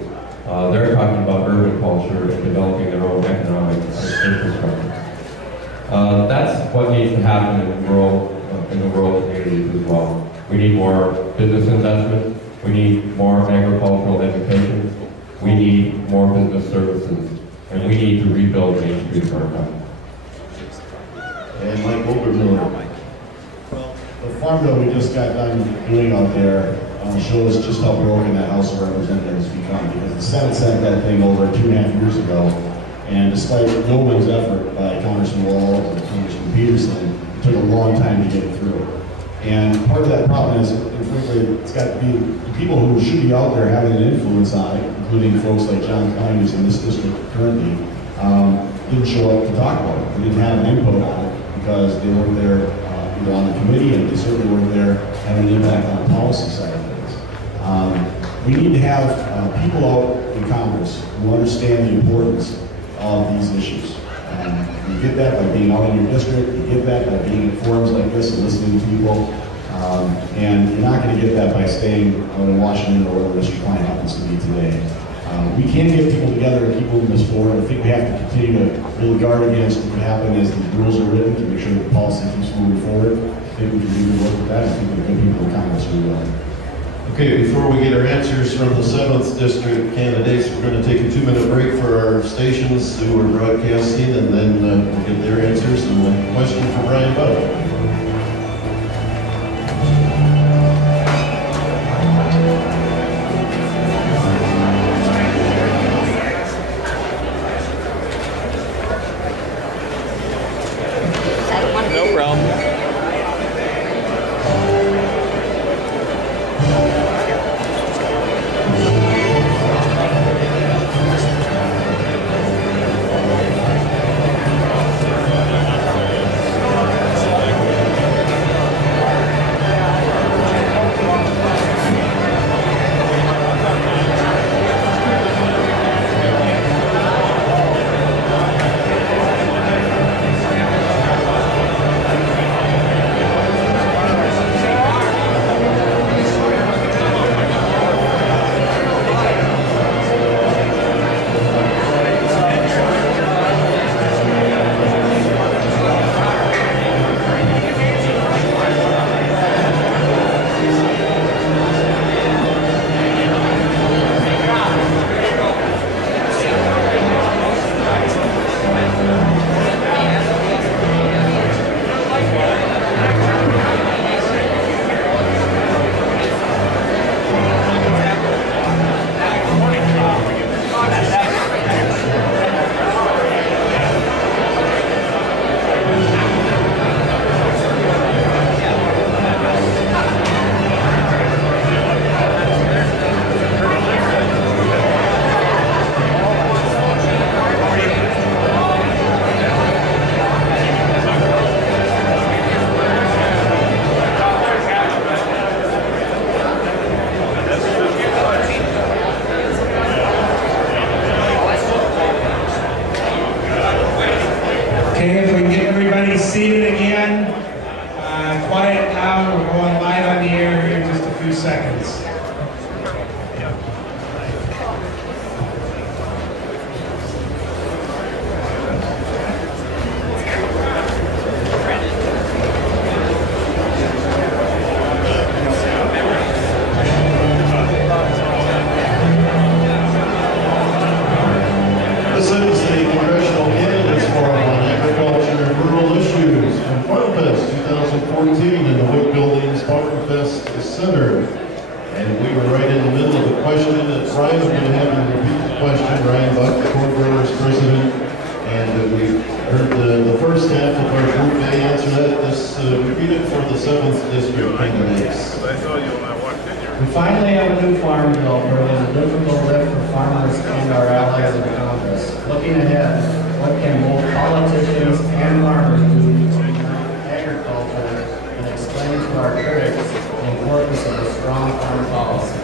They're talking about urban culture and developing their own economic infrastructure. That's what needs to happen in the rural communities as well. We need more business investment. We need more agricultural education. We need more business services. And we need to rebuild Main Street of our country. And Mike Obermiller. The farm bill we just got done doing out there shows just how broken that House of Representatives has become, because the Senate sent that thing over 2.5 years ago, and despite no one's effort by Congressman Wall and Congressman Peterson, it took a long time to get it through. And part of that problem is, and frankly, it's got to be the people who should be out there having an influence on it, including folks like John Klein, who's in this district currently, didn't show up to talk about it. They didn't have an input on it because they weren't there either on the committee, and they certainly weren't there having an impact on the policy side of things. We need to have people out in Congress who understand the importance of these issues. You get that by being out in your district, you get that by being at forums like this and listening to people, and you're not going to get that by staying out in Washington or wherever Mr. Klein happens to be today. We can get people together and keep moving this forward. I think we have to continue to really guard against what could happen as the rules are written to make sure that the policy keeps moving forward. I think we can do good work with that. I think the good people in Congress will. Okay, before we get our answers from the 7th District candidates, we're going to take a 2-minute break for our stations who are broadcasting, and then we'll get their answers. And a question for Brian Buck. No problem. quiet now, we're going live on the air here in just a few seconds. This is the Congressional Candidates Forum on Agriculture and Rural Issues from Farmfest 2014 in the Wick Building's Farmfest Center. And we were right in the middle of the question that Ryan's going to have you repeat the question. Ryan Buck, the Corn Growers President. And we heard the first half of our group may answer that. This repeat it for the 7th District candidates. We finally have a new farm bill where there's a difficult lift for farmers and our allies in Congress. Looking ahead, what can both politicians and farmers do to promote agriculture and explain to our critics the importance of a strong farm policy?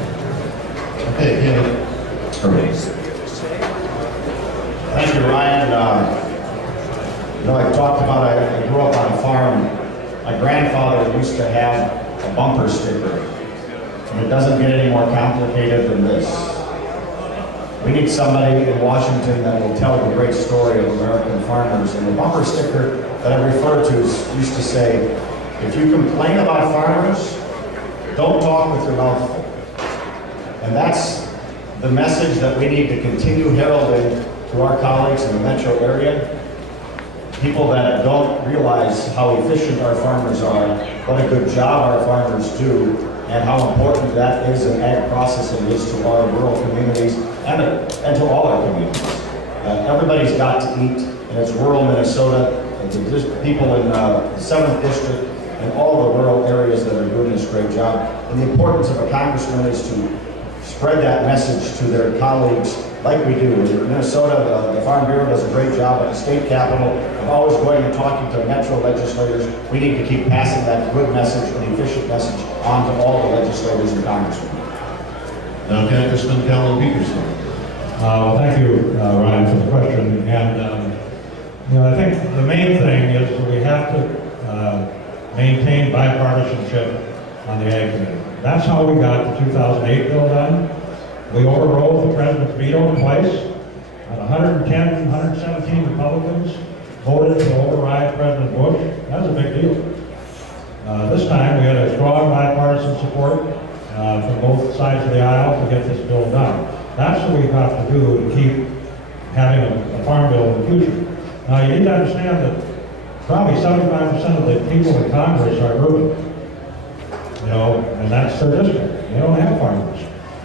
Okay, candidate. Thank you, Ryan. I talked about I grew up on a farm. My grandfather used to have a bumper sticker. And it doesn't get any more complicated than this. We need somebody in Washington that will tell the great story of American farmers. And the bumper sticker that I refer to used to say, if you complain about farmers, don't talk with your mouth full. And that's the message that we need to continue heralding to our colleagues in the metro area. People that don't realize how efficient our farmers are, what a good job our farmers do, and how important that is in ag processing is to our rural communities and to all our communities. Everybody's got to eat, and it's rural Minnesota, and the people in the 7th District and all the rural areas that are doing this great job. And the importance of a congressman is to spread that message to their colleagues like we do. In Minnesota, the Farm Bureau does a great job at the state capitol of always going and talking to metro legislators. We need to keep passing that good message and efficient message on to all the legislators and congressmen. Now, Congressman Calvin Peterson. Well, thank you, Ryan, for the question. And I think the main thing is that we have to maintain bipartisanship on the Ag Committee. That's how we got the 2008 bill done. We overrode the president's veto twice. 110, 117 Republicans voted to override President Bush. That was a big deal. This time we had a strong bipartisan support from both sides of the aisle to get this bill done. That's what we have to do to keep having a farm bill in the future. Now you need to understand that probably 75% of the people in Congress are urban. And that's their district. They don't have farmers.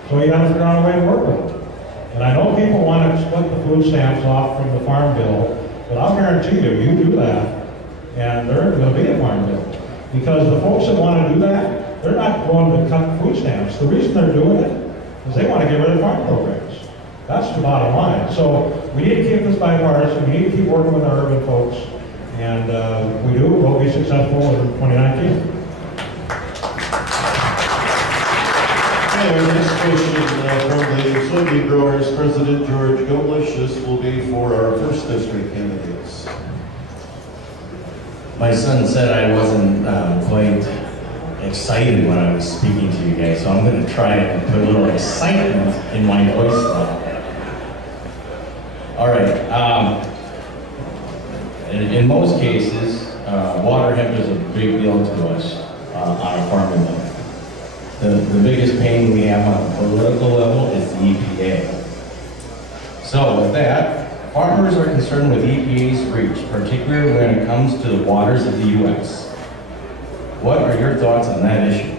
So you got to figure out a way to work with them. And I know people want to split the food stamps off from the farm bill, but I'll guarantee you, you do that, and there's going to be a farm bill. Because the folks that want to do that, they're not going to cut food stamps. The reason they're doing it is they want to get rid of farm programs. That's the bottom line. So we need to keep this bipartisan. We need to keep working with our urban folks. And if we do, we'll be successful in 2019. Our next question from the Soybean Growers President George Goblish. This will be for our 1st District candidates. My son said I wasn't quite excited when I was speaking to you guys, so I'm going to try and put a little excitement in my voice now. All right. In most cases, water hemp is a big deal to us on a farming level. The biggest pain we have on a political level is the EPA. So with that, farmers are concerned with EPA's reach, particularly when it comes to the waters of the U.S. What are your thoughts on that issue?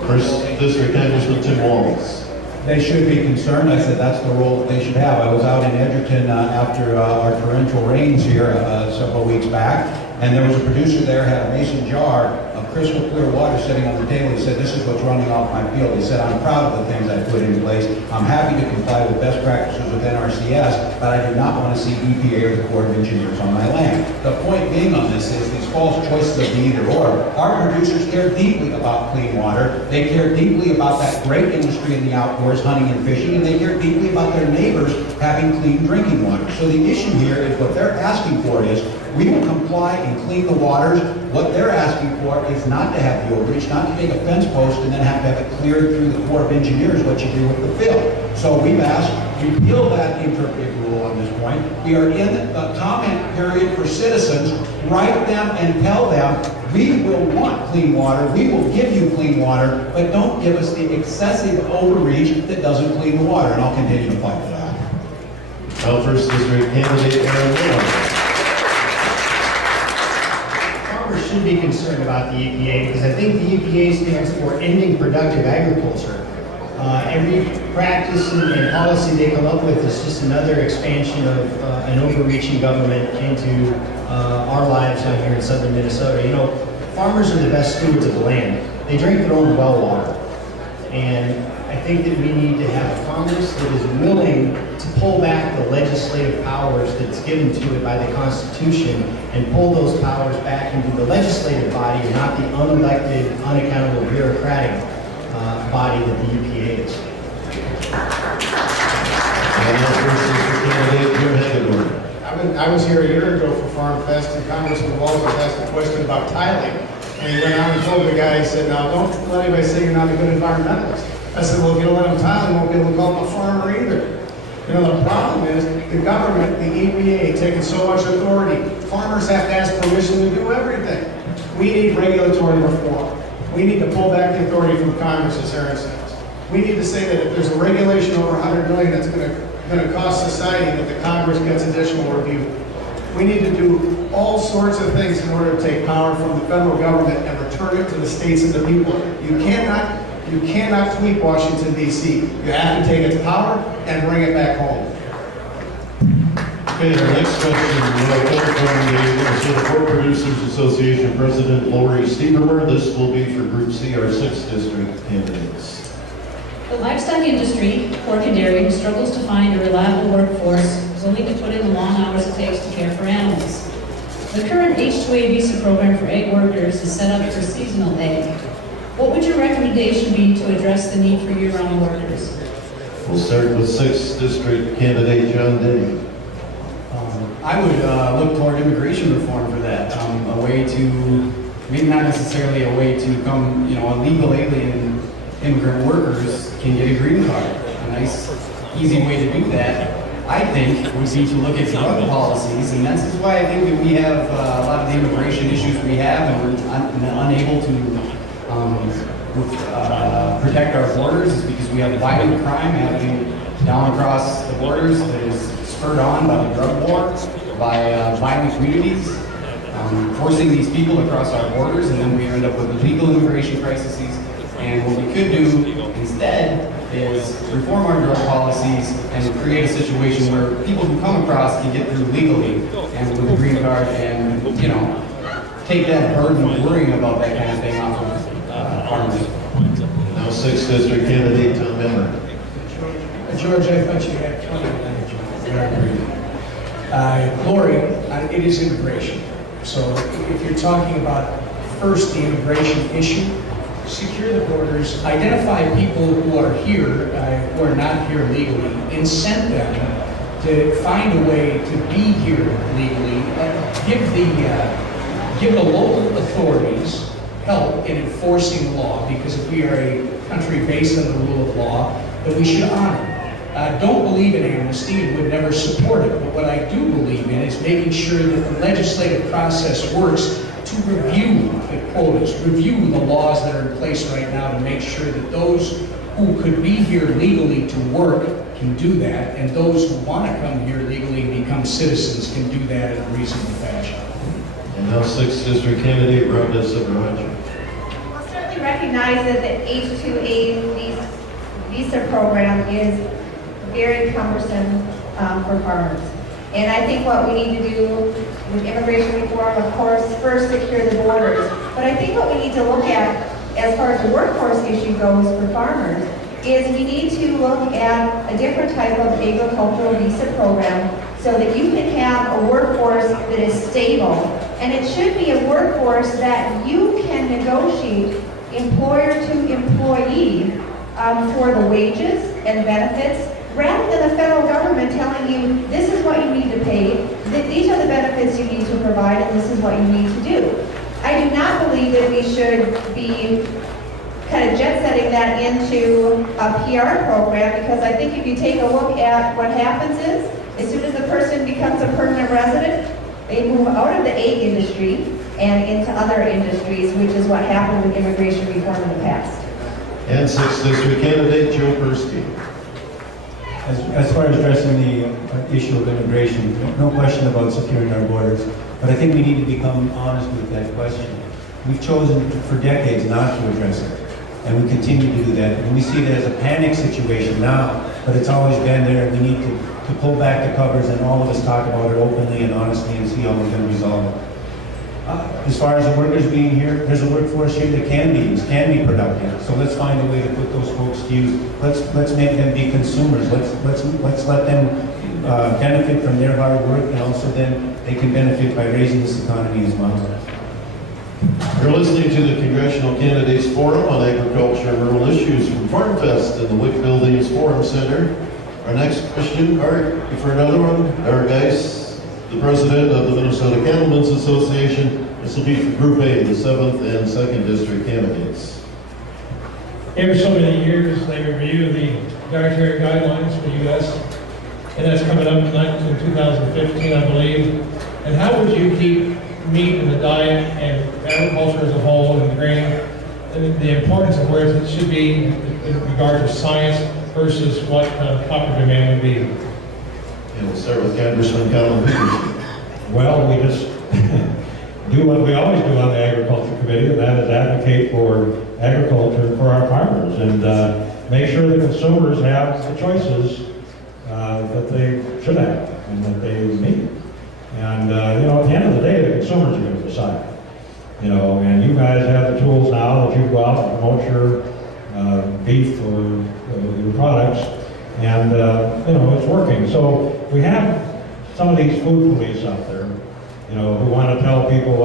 1st District Congressman Tim Walz. They should be concerned. I said that's the role that they should have. I was out in Edgerton after our torrential rains here several weeks back, and there was a producer there, had a mason jar of crystal clear water sitting on the table. He said, this is what's running off my field. He said, I'm proud of the things I put in place. I'm happy to comply with best practices with NRCS, but I do not want to see EPA or the Corps of Engineers on my land. The point being on this is these false choices of the either or. Our producers care deeply about clean water. They care deeply about that great industry in the outdoors, hunting and fishing, and they care deeply about their neighbors having clean drinking water. So the issue here is what they're asking for is we will comply and clean the waters What they're asking for is not to have the overreach, not to take a fence post and then have to have it cleared through the Corps of Engineers, what you do with the fill. So we've asked, repeal that interpretive rule on this point. We are in the comment period for citizens. Write them and tell them, we will want clean water, we will give you clean water, but don't give us the excessive overreach that doesn't clean the water. And I'll continue to fight for that. Now, first district candidate, Aaron Moore. Farmers should be concerned about the EPA because I think the EPA stands for ending productive agriculture. Every practice and policy they come up with is just another expansion of an overreaching government into our lives out here in southern Minnesota. You know, farmers are the best stewards of the land. They drink their own well water. And I think that we need to have a Congress that is willing to pull back the legislative powers that's given to it by the Constitution and pull those powers back into the legislative body and not the unelected, unaccountable bureaucratic body that the EPA is. And now first district candidate, Jim Hagedorn. I was here a year ago for Farmfest, and Congressman Walters asked a question about tiling. And he went out and told the guy, he said, now don't let anybody say you're not a good environmentalist. I said, well, if you don't let them tile, you won't be able to call them a farmer either. You know, the problem is the government, the EPA, taking so much authority. Farmers have to ask permission to do everything. We need regulatory reform. We need to pull back the authority from Congress, as Aaron says. We need to say that if there's a regulation over $100 million that's going to cost society, that the Congress gets additional review. We need to do all sorts of things in order to take power from the federal government and return it to the states and the people. You cannot tweak Washington, D.C. You have to take its power and bring it back home. Okay, our next question will come from the Minnesota Pork Producers Association President Lori Stevermer. This will be for Group C, our 6th district candidates. The livestock industry, pork and dairy, struggles to find a reliable workforce who's willing to put in the long hours it takes to care for animals. The current H-2A visa program for egg workers is set up for seasonal egg. What would your recommendation be to address the need for year-round workers? We'll start with 6th district candidate John Denny. I would look toward immigration reform for that. A way to, maybe not necessarily a way to come, you know, illegal alien immigrant workers can get a green card. A nice, easy way to do that, I think, would be to look at drug policies, and that's why I think that we have a lot of the immigration issues we have, and we're unable to protect our borders, is because we have violent crime happening down across the borders that is spurred on by the drug war, by violent communities, forcing these people across our borders, and then we end up with illegal immigration crises. And what we could do instead is reform our drug policies and create a situation where people who come across can get through legally and with a green card, and, you know, take that burden of worrying about that kind of thing off of farmers. Now 6th district candidate Tom Miller. George, I thought you had 20 minutes. Lori, it is immigration. So if you're talking about first the immigration issue, secure the borders, identify people who are here, who are not here legally, incent them to find a way to be here legally, give the local authorities help in enforcing the law, because if we are a country based on the rule of law, then we should honor. Don't believe in amnesty and would never support it, but what I do believe in is making sure that the legislative process works to review the quotas, review the laws that are in place right now to make sure that those who could be here legally to work can do that, and those who want to come here legally and become citizens can do that in a reasonable fashion. And now 6th district candidate Rhonda Silverman. We'll certainly recognize that the H-2A visa program is very cumbersome for farmers. And I think what we need to do with immigration reform, of course, first secure the borders. But I think what we need to look at, as far as the workforce issue goes for farmers, is we need to look at a different type of agricultural visa program so that you can have a workforce that is stable. And it should be a workforce that you can negotiate employer to employee for the wages and benefits, rather than the federal government telling you, this is what you need to pay, these are the benefits you need to provide, and this is what you need to do. I do not believe that we should be kind of jet setting that into a PR program, because I think if you take a look at what happens is, as soon as the person becomes a permanent resident, they move out of the egg industry and into other industries, which is what happened with immigration reform in the past. And 6th District candidate Joe Persky. As far as addressing the issue of immigration, no question about securing our borders, but I think we need to become honest with that question. We've chosen for decades not to address it, and we continue to do that. And we see it as a panic situation now, but it's always been there. We need to pull back the covers and all of us talk about it openly and honestly and see how we're going to resolve it. As far as the workers being here, there's a workforce here that can be used, can be productive. So let's find a way to put those folks to use. Let's make them be consumers. Let's let them benefit from their hard work, and also then they can benefit by raising this economy as well. You're listening to the Congressional Candidates Forum on Agriculture and Rural Issues from Farmfest in the Wick Buildings Forum Center. Our next question, Art, for another one, Art Geis, the president of the Minnesota Cattlemen's Association. This will be for Group A, the 7th and 2nd District candidates. Every so many years, they review the dietary guidelines for the U.S., and that's coming up in 2015, I believe. And how would you keep meat in the diet and agriculture as a whole and grain, the importance of where it should be in regard to science versus what popular demand would be? And we'll start with Congressman Colin Peterson. Well, we just do what we always do on the Agriculture Committee, and that is advocate for agriculture for our farmers and make sure the consumers have the choices that they should have and that they need. And, you know, at the end of the day, the consumers are going to decide. You know, and you guys have the tools now that you go out and promote your beef or your products, and, you know, it's working. So we have some of these food police out there, you know, who want to tell people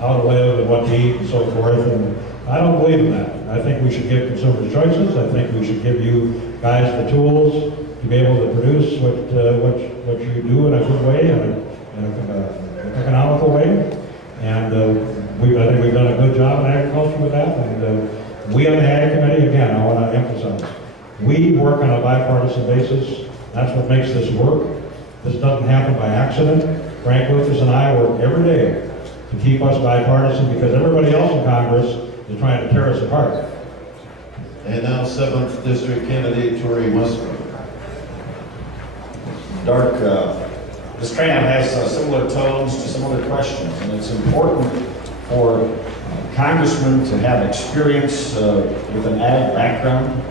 how to live and what to eat and so forth, and I don't believe in that. I think we should give consumers choices. I think we should give you guys the tools to be able to produce what you do in a good way, in an economical way. And I think we've done a good job in agriculture with that. And we on the Ag Committee, again, I want to emphasize, we work on a bipartisan basis. That's what makes this work. This doesn't happen by accident. Frank Lucas and I work every day to keep us bipartisan because everybody else in Congress is trying to tear us apart. And now 7th District candidate Tori Westbrook. Dark, this program has similar tones to some other questions, and it's important for congressmen to have experience with an ag background.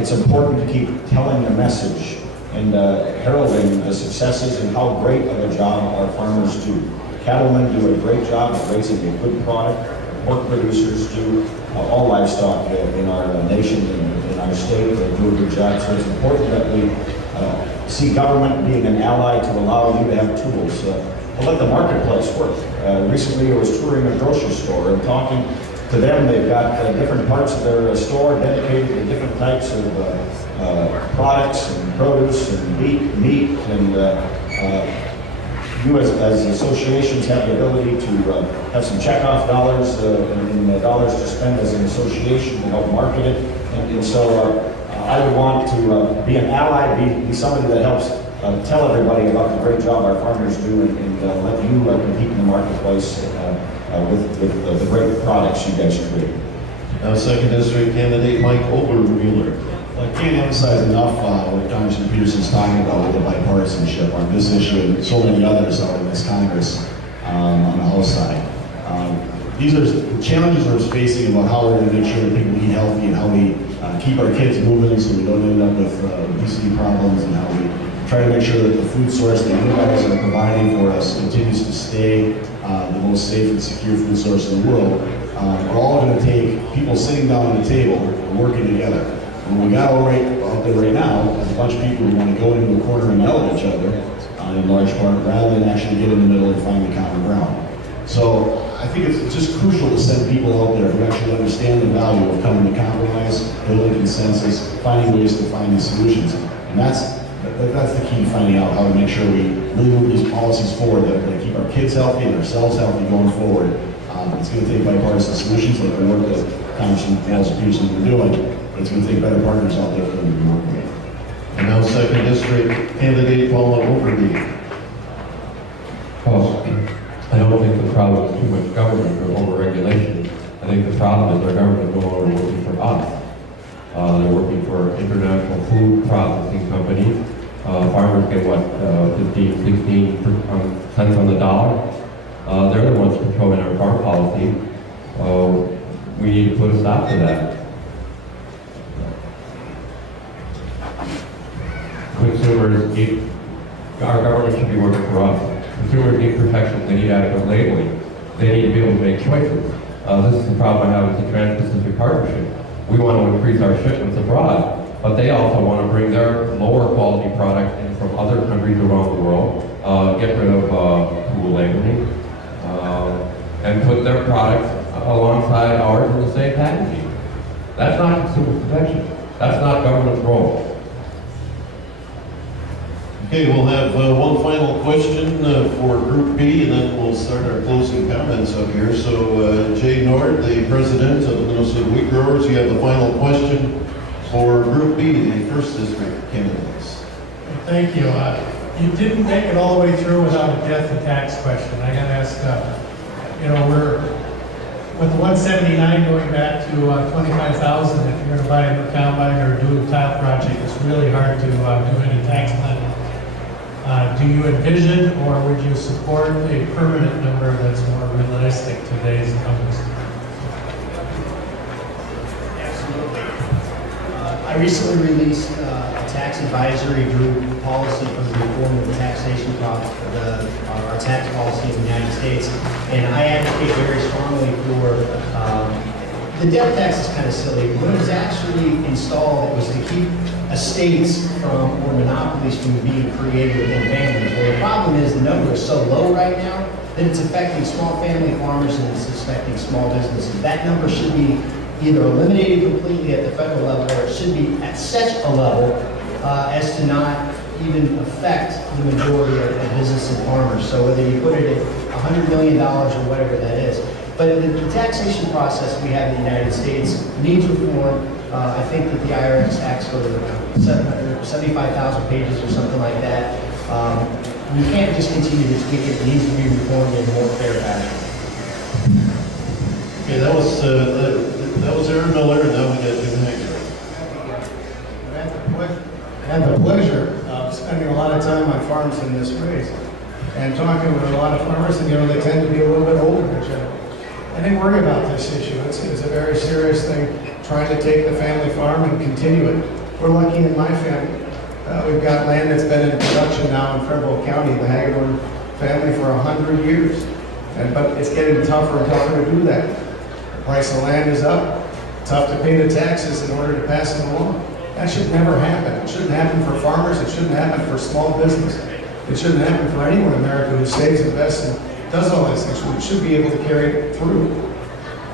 It's important to keep telling the message and heralding the successes and how great of a job our farmers do. Cattlemen do a great job of raising a good product. Pork producers do. All livestock in our nation and in our state do a good job. So it's important that we see government being an ally to allow you to have tools to let the marketplace work. Recently I was touring a grocery store and talking to them. They've got different parts of their store dedicated to different types of products and produce and meat and you as associations have the ability to have some checkoff dollars and dollars to spend as an association to help market it. And so I would want to be an ally, be somebody that helps tell everybody about the great job our farmers do and let you compete in the marketplace with the great products you guys create. Now 2nd District candidate Mike Obermueller. I can't emphasize enough what Congressman Peterson's talking about with the bipartisanship on this issue and so many others out in this Congress on the House side. These are the challenges we're facing about how we're going to make sure that people eat healthy and how we keep our kids moving so we don't end up with obesity problems, and how we try to make sure that the food source that you guys are providing for us continues to stay the most safe and secure food source in the world. We're all going to take people sitting down at the table and working together. And we got out there right now is a bunch of people who want to go into a corner and yell at each other in large part, rather than actually get in the middle and find the common ground. So I think it's just crucial to send people out there who actually understand the value of coming to compromise, building consensus, finding ways to find these solutions. And that's the key to finding out how to make sure we really move these policies forward that keep our kids healthy and ourselves healthy going forward. It's going to take bipartisan solutions like the work that Congressman Nancy Peterson's been doing, but it's going to take better partners out there for them to be working with. And now second district candidate Paula Overby. Well, I don't think the problem is too much government or over-regulation. I think the problem is our government is no longer working for us. They're working for international food processing companies. Farmers get what, 15, 16 cents on the dollar. They're the ones controlling our farm policy. We need to put a stop to that. Consumers need, our government should be working for us. Consumers need protection, they need adequate labeling. They need to be able to make choices. This is the problem I have with the Trans-Pacific Partnership. We want to increase our shipments abroad, but they also want to bring their lower quality products in from other countries around the world, get rid of food labeling, and put their products alongside ours in the same packaging. That's not consumer protection. That's not government's role. Okay, we'll have one final question for Group B, and then we'll start our closing comments up here. So, Jay Nord, the president of the Minnesota Wheat Growers, you have the final question for Group B, the first district candidates. Thank you. You didn't make it all the way through without a death and tax question. I got to ask, we're with 179 going back to 25,000. If you're going to buy a new combine or do a tile project, it's really hard to do any tax planning. Do you envision or would you support a permanent number that's more realistic to today's numbers? Absolutely. I recently released a tax advisory group policy for the reform of the taxation process for our tax policy in the United States, and I advocate very strongly for the death tax is kind of silly. When it was actually installed, it was to keep estates from or monopolies from being created within families. Well, the problem is the number is so low right now that it's affecting small family farmers and it's affecting small businesses. That number should be either eliminated completely at the federal level or it should be at such a level as to not even affect the majority of business and farmers. So whether you put it at $100 million or whatever that is. But the taxation process we have in the United States needs reform. I think that the IRS tax code is around 75,000 pages or something like that. We can't just continue to tweak it. It needs to be reformed in a more fair fashion. Okay, that was Aaron Miller, and now we got Jim Hager. I had the pleasure of spending a lot of time on farms in this race and talking with a lot of farmers, and they tend to be a little bit older in general. And they worry about this issue. It's a very serious thing, trying to take the family farm and continue it. We're lucky in my family. We've got land that's been in production now in Faribault County, the Hagedorn family, for 100 years. But it's getting tougher and tougher to do that. The price of land is up. Tough to pay the taxes in order to pass them along. That should never happen. It shouldn't happen for farmers. It shouldn't happen for small business. It shouldn't happen for anyone in America who saves, invests, and does all these things. We should be able to carry it through.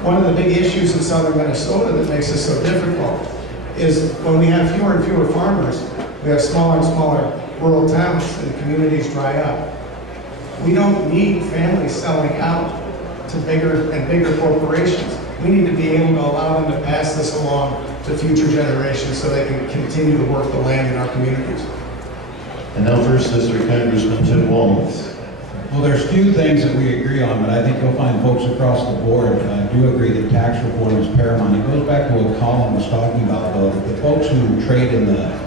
One of the big issues in southern Minnesota that makes this so difficult is when we have fewer and fewer farmers, we have smaller and smaller rural towns and communities dry up. We don't need families selling out to bigger and bigger corporations. We need to be able to allow them to pass this along to future generations so they can continue to work the land in our communities. And now First District Congressman Tim Waltz. Well, there's few things that we agree on, but I think you'll find folks across the board do agree that tax reform is paramount. It goes back to what Colin was talking about, though. The folks who trade in the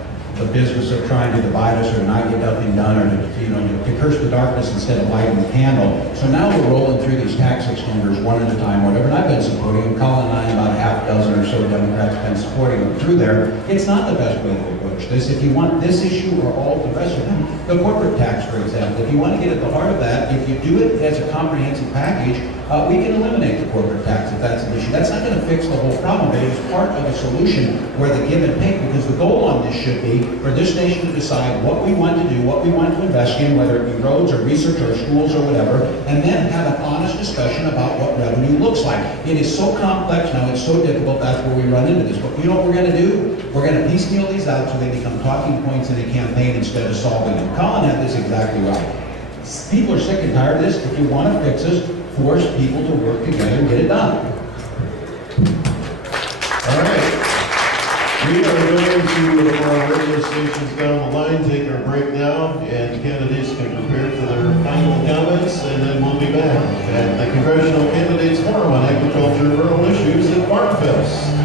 business of trying to divide us or not get nothing done or to curse the darkness instead of lighting the candle. So now we're rolling through these tax extenders one at a time, whatever, and I've been supporting them. Colin and I and about half a dozen or so Democrats have been supporting them through there. It's not the best way to approach this. If you want this issue or all the rest of them, the corporate tax, for example, if you want to get at the heart of that, if you do it as a comprehensive package, we can eliminate the corporate tax if that's an issue. That's not going to fix the whole problem, but it is part of a solution where the give and take, because the goal on this should be for this nation to decide what we want to do, what we want to invest in, whether it be roads or research or schools or whatever, and then have an honest discussion about what revenue looks like. It is so complex now, it's so difficult, that's where we run into this. But you know what we're going to do? We're going to piecemeal these out so they become talking points in a campaign instead of solving them. Colin had this exactly right. People are sick and tired of this. If you want to fix this, force people to work together and get it done. All right. We are going to, for our radio stations down the line, take our break now, and candidates can prepare for their final comments, and then we'll be back at the Congressional Candidates Forum on Agriculture and Rural Issues at Farmfest.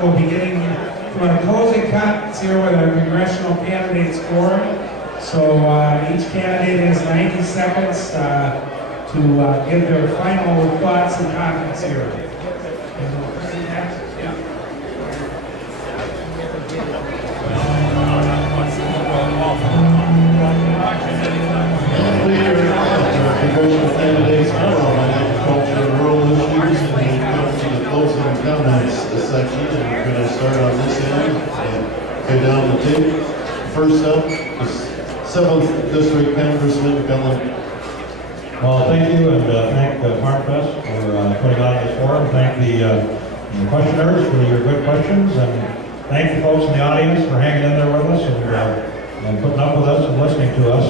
We'll be getting to our closing comments here with our Congressional Candidates Forum. So each candidate has 90 seconds to give their final thoughts and comments here. Congressional Candidates Forum on Agriculture and Rural Issues, and we come to the closing comments section, and we're going to start on this end and go down the tape. First up is 7th District Congressman Bellin. Well, thank you, and thank Farmfest for putting on this forum. Thank the questioners for your good questions, and thank the folks in the audience for hanging in there with us and putting up with us and listening to us.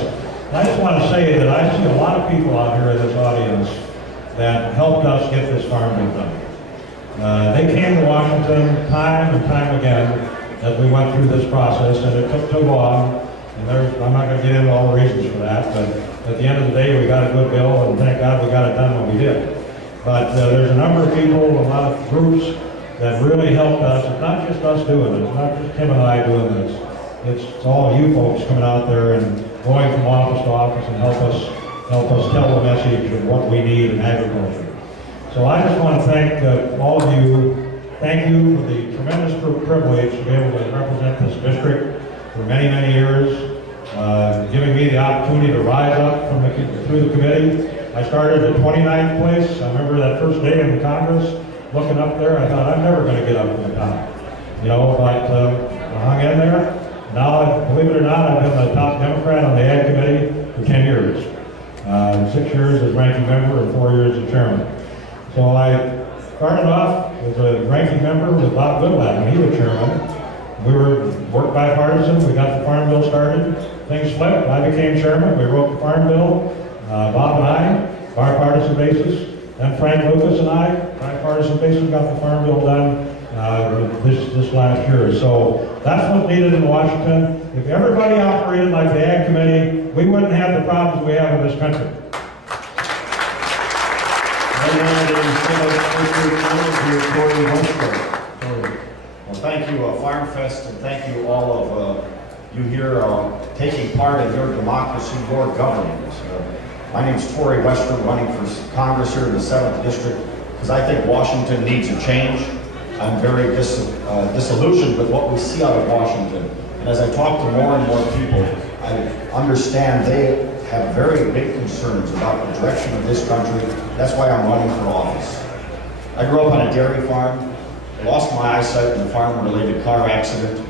I just want to say that I see a lot of people out here in this audience that helped us get this farm bill done. They came to Washington time and time again as we went through this process, and it took too long. And I'm not going to get into all the reasons for that, but at the end of the day, we got a good bill, and thank God we got it done when we did. But there's a number of people, a lot of groups that really helped us. It's not just us doing it. It's not just Tim and I doing this. It's all of you folks coming out there and going from office to office and help us tell the message of what we need in agriculture. So I just want to thank all of you. Thank you for the tremendous privilege to be able to represent this district for many, many years, giving me the opportunity to rise up through the committee. I started at 29th place. I remember that first day in Congress, looking up there, I thought, I'm never going to get up to the top. You know, but I hung in there. Now, believe it or not, I've been the top Democrat on the Ag Committee for 10 years. 6 years as ranking member and 4 years as chairman. So I started off as a ranking member with Bob Goodlatte when he was chairman. We worked bipartisan. We got the farm bill started. Things flipped. I became chairman. We wrote the farm bill. Bob and I, bipartisan basis. Then Frank Lucas and I, bipartisan basis, got the farm bill done this last year. So that's what's needed in Washington. If everybody operated like the Ag Committee, we wouldn't have the problems we have in this country. Well, thank you, Farmfest, and thank you all of you here taking part in your democracy, your government. My name is Tory Western, running for Congress here in the 7th District, because I think Washington needs a change. I'm very disillusioned with what we see out of Washington. And as I talk to more and more people, I understand they have very big concerns about the direction of this country. That's why I'm running for office. I grew up on a dairy farm, lost my eyesight in a farm-related car accident,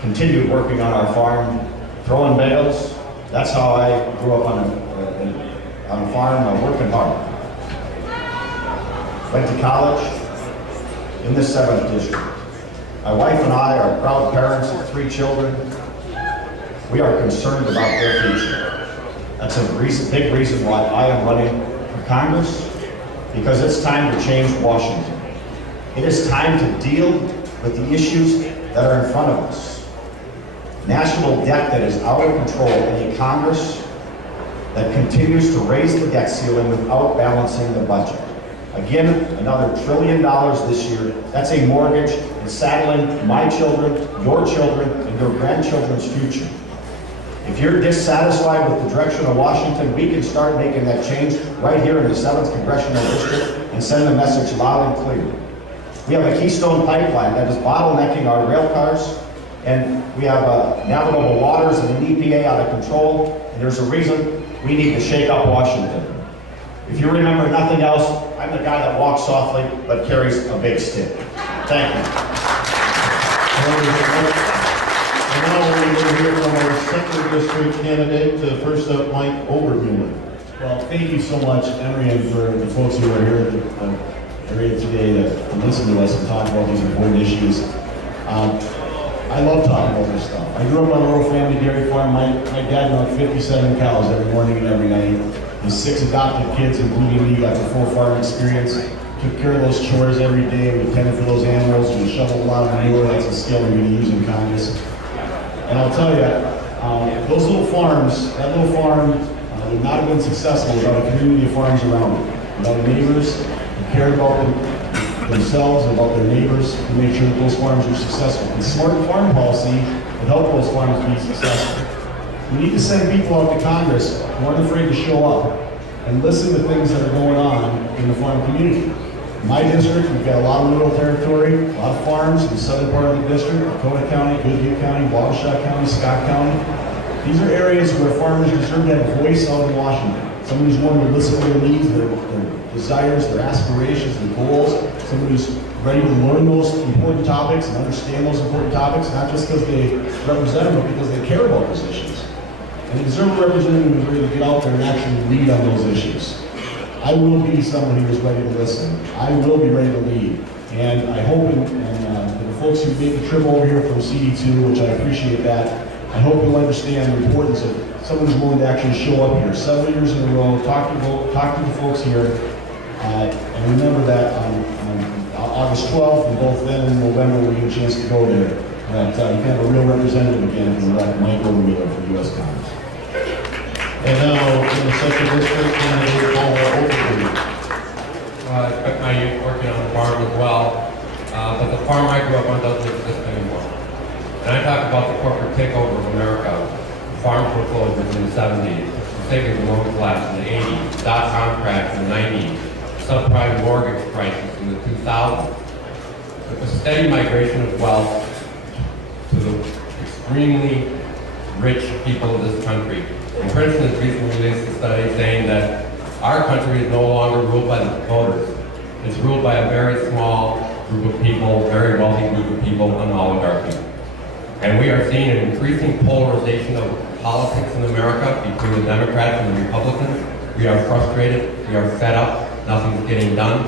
continued working on our farm, throwing bales. That's how I grew up on a farm, working hard. Went to college in the 7th district. My wife and I are proud parents of 3 children. We are concerned about their future. That's a big reason why I am running for Congress, because it's time to change Washington. It is time to deal with the issues that are in front of us. National debt that is out of control, and a Congress that continues to raise the debt ceiling without balancing the budget. Again, another $1 trillion this year. That's a mortgage and saddling my children, and your grandchildren's future. If you're dissatisfied with the direction of Washington, we can start making that change right here in the 7th Congressional District and send the message loud and clear. We have a Keystone Pipeline that is bottlenecking our rail cars, and we have navigable waters and an EPA out of control, and there's a reason we need to shake up Washington. If you remember nothing else, I'm the guy that walks softly but carries a big stick. Thank you. And now we're going to hear from our 2nd district candidate, first up, Mike Obermuller. Well, thank you so much, Emery, and for the folks who are here in the area today to listen to us and talk about these important issues. I love talking about this stuff. I grew up on a rural family dairy farm. My dad milked 57 cows every morning and every night. His 6 adopted kids, including me, got the full farm experience. Took care of those chores every day. We tended for those animals. We shoveled a lot of manure. That's a skill we're going to use in Congress. And I'll tell you, those little farms, that little farm would not have been successful without a community of farms around it. Without neighbors who cared about themselves, about their neighbors, to make sure that those farms were successful. And smart farm policy would help those farms be successful. We need to send people out to Congress who aren't afraid to show up and listen to things that are going on in the farm community. In my district, we've got a lot of rural territory, a lot of farms in the southern part of the district, Dakota County, Goodhue County, Waukesha County, Scott County. These are areas where farmers deserve to have a voice out in Washington. Somebody who's willing to listen to their needs, their desires, their aspirations, their goals. Somebody who's ready to learn those important topics and understand those important topics, not just because they represent them, but because they care about those issues. And they deserve a representative who's ready to get out there and actually lead on those issues. I will be someone who is ready to listen. I will be ready to lead. And I hope, and the folks who made the trip over here from CD2, which I appreciate that, I hope you'll understand the importance of someone who's willing to actually show up here 7 years in a row, talk to the folks here, and remember that on August 12th, and both then and November, we get a chance to go there. That you can have a real representative again from Mike Obermuller for U.S. Congress. And now, in the 2nd district, candidate Paul Obermuller. I spent my youth working on the farm as well, but the farm I grew up on doesn't exist anymore. And I talk about the corporate takeover of America. Farm foreclosures in the 70s, the savings loan collapse in the 80s, dot-com crash in the 90s, subprime mortgage crisis in the 2000s. With a steady migration of wealth to the extremely rich people of this country. And Princeton has recently released a study saying that our country is no longer ruled by the voters. It's ruled by a very small group of people, very wealthy group of people, an oligarchy. And we are seeing an increasing polarization of politics in America between the Democrats and the Republicans. We are frustrated, we are fed up, nothing's getting done.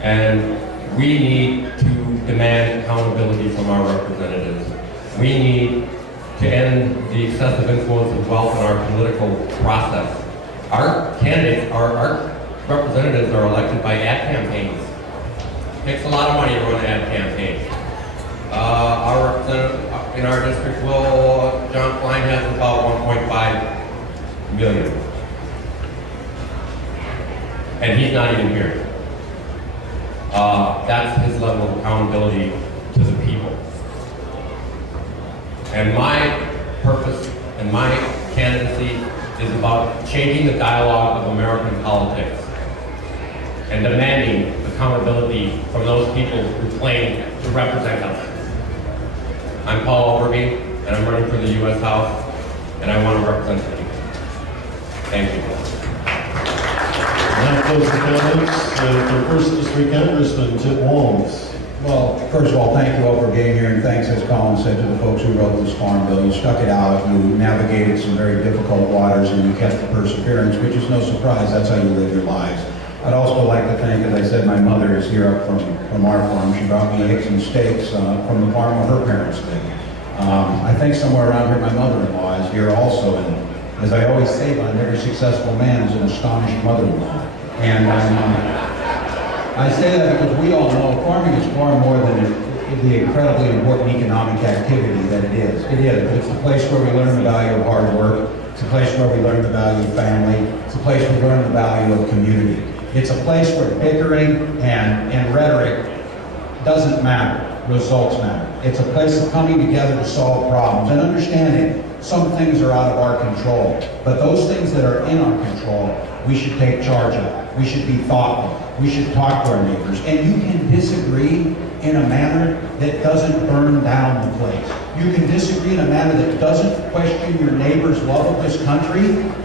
And we need to demand accountability from our representatives. We need to end the excessive influence of wealth in our political process. Our candidates, our representatives are elected by ad campaigns. It takes a lot of money to run an ad campaign. Our representative in our district, John Klein has about 1.5 million. And he's not even here. That's his level of accountability to the people. And my purpose and my candidacy is about changing the dialogue of American politics and demanding accountability from those people who claim to represent us. I'm Paul Overby, and I'm running for the U.S. House, and I want to represent the people. Thank you. Now close the comments for First District Congressman Tim Walz. Well, first of all, thank you all for being here, and thanks, as Colin said, to the folks who wrote this farm bill. You stuck it out, you navigated some very difficult waters, and you kept the perseverance, which is no surprise. That's how you live your lives. I'd also like to thank, as I said, my mother is here up from our farm. She brought me eggs and steaks from the farm where her parents lived. I think somewhere around here, my mother-in-law is here also, and as I always say, behind every successful man is an astonished mother-in-law. And I say that because we all know farming is far more than the incredibly important economic activity that it is. It is. It's a place where we learn the value of hard work. It's a place where we learn the value of family. It's a place where we learn the value of community. It's a place where bickering and rhetoric doesn't matter. Results matter. It's a place of coming together to solve problems and understanding some things are out of our control. But those things that are in our control, we should take charge of. We should be thoughtful. We should talk to our neighbors. And you can disagree in a manner that doesn't burn down the place. You can disagree in a manner that doesn't question your neighbor's love of this country.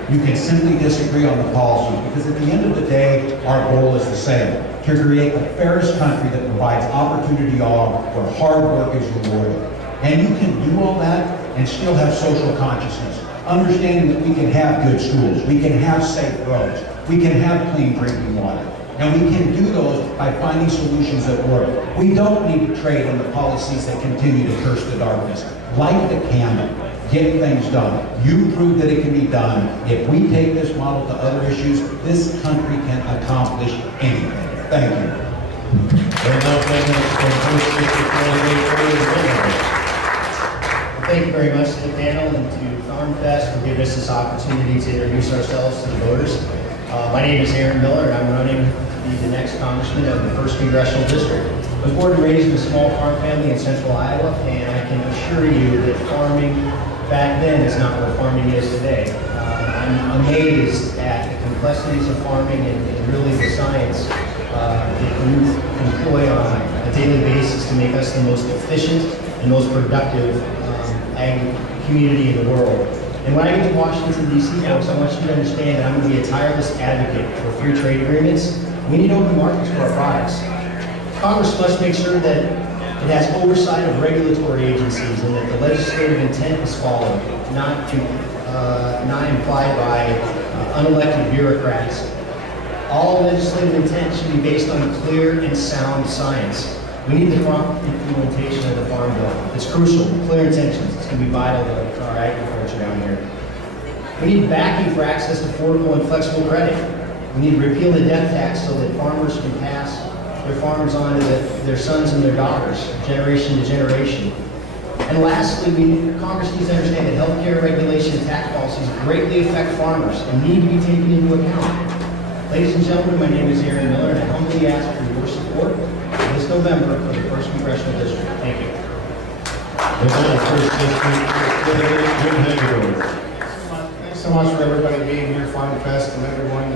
You can simply disagree on the policies, because at the end of the day, our goal is the same: to create the fairest country that provides opportunity to all, where hard work is rewarded. And you can do all that and still have social consciousness, understanding that we can have good schools, we can have safe roads, we can have clean drinking water. And we can do those by finding solutions that work. We don't need to trade in the policies that continue to curse the darkness. Light the candle. Get things done. You prove that it can be done. If we take this model to other issues, this country can accomplish anything. Thank you. Thank you very much to the panel and to Farmfest for giving us this opportunity to introduce ourselves to the voters. My name is Aaron Miller, and I'm running to be the next congressman of the 1st Congressional District. I was born and raised in a small farm family in central Iowa, and I can assure you that farming back then is not what farming is today. I'm amazed at the complexities of farming and really the science that you employ on a daily basis to make us the most efficient and most productive ag community in the world. And when I get to Washington, D.C., folks, I want you to understand that I'm going to be a tireless advocate for free trade agreements. We need open markets for our products. Congress must make sure that it has oversight of regulatory agencies and that the legislative intent is followed, not implied by unelected bureaucrats. All legislative intent should be based on clear and sound science. We need the prompt implementation of the Farm Bill. It's crucial, clear intentions. It's going to be vital to our agriculture down here. We need backing for access to affordable and flexible credit. We need to repeal the death tax so that farmers can pass their farms on to their sons and their daughters, generation to generation. And lastly, Congress needs to understand that healthcare regulation and tax policies greatly affect farmers and need to be taken into account. Ladies and gentlemen, my name is Aaron Miller, and I humbly ask for your support this November for the 1st Congressional District. Thank you. Thanks so much for everybody being here, Farmfest, and everyone.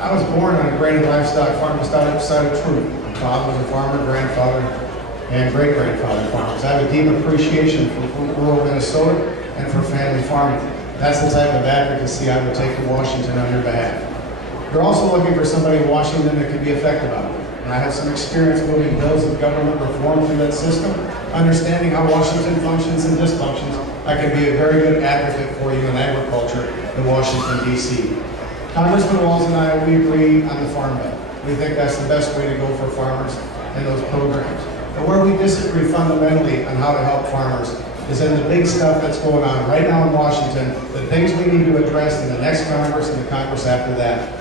I was born on a grain and livestock farm just outside of Truth. My father was a farmer, grandfather, and great-grandfather farmers. I have a deep appreciation for rural Minnesota and for family farming. That's the type of advocacy I would take to Washington on your behalf. You're also looking for somebody in Washington that can be effective on it. And I have some experience moving bills of government reform through that system, understanding how Washington functions and dysfunctions. I can be a very good advocate for you in agriculture in Washington, D.C. Congressman Walz and I, we agree on the Farm Bill. We think that's the best way to go for farmers and those programs. But where we disagree fundamentally on how to help farmers is in the big stuff that's going on right now in Washington, the things we need to address in the next Congress and the Congress after that.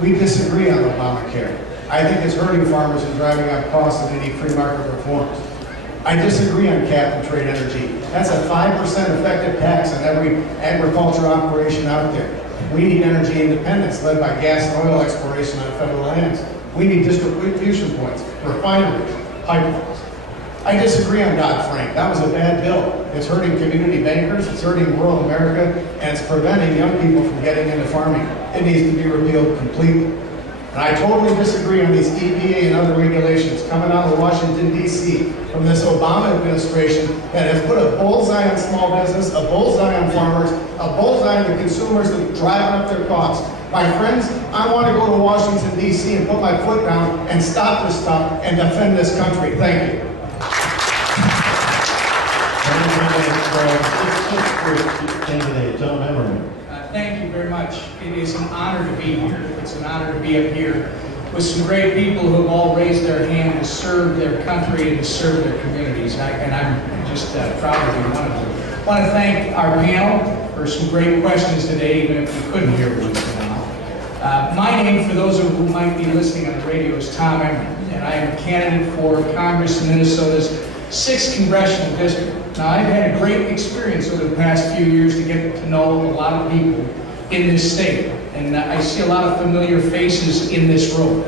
We disagree on Obamacare. I think it's hurting farmers and driving up costs, and we need free market reforms. I disagree on cap and trade energy. That's a 5% effective tax on every agriculture operation out there. We need energy independence led by gas and oil exploration on federal lands. We need distribution points, refineries, pipelines. I disagree on Dodd-Frank. That was a bad bill. It's hurting community bankers, it's hurting rural America, and it's preventing young people from getting into farming. It needs to be repealed completely. And I totally disagree on these EPA and other regulations coming out of Washington, D.C. from this Obama administration that has put a bullseye on small business, a bullseye on farmers, a bullseye on the consumers that are driving up their costs. My friends, I want to go to Washington, D.C. and put my foot down and stop this stuff and defend this country. Thank you. Candidate Tom Emery. Thank you very much. It is an honor to be here. It's an honor to be up here with some great people who have all raised their hand to serve their country and to serve their communities. And I'm just proud to be one of them. I want to thank our panel for some great questions today, even if you couldn't hear what was going on. My name, for those of you who might be listening on the radio, is Tom Emery, and I am a candidate for Congress in Minnesota's 6th Congressional District. Now, I've had a great experience over the past few years to get to know a lot of people in this state, and I see a lot of familiar faces in this room.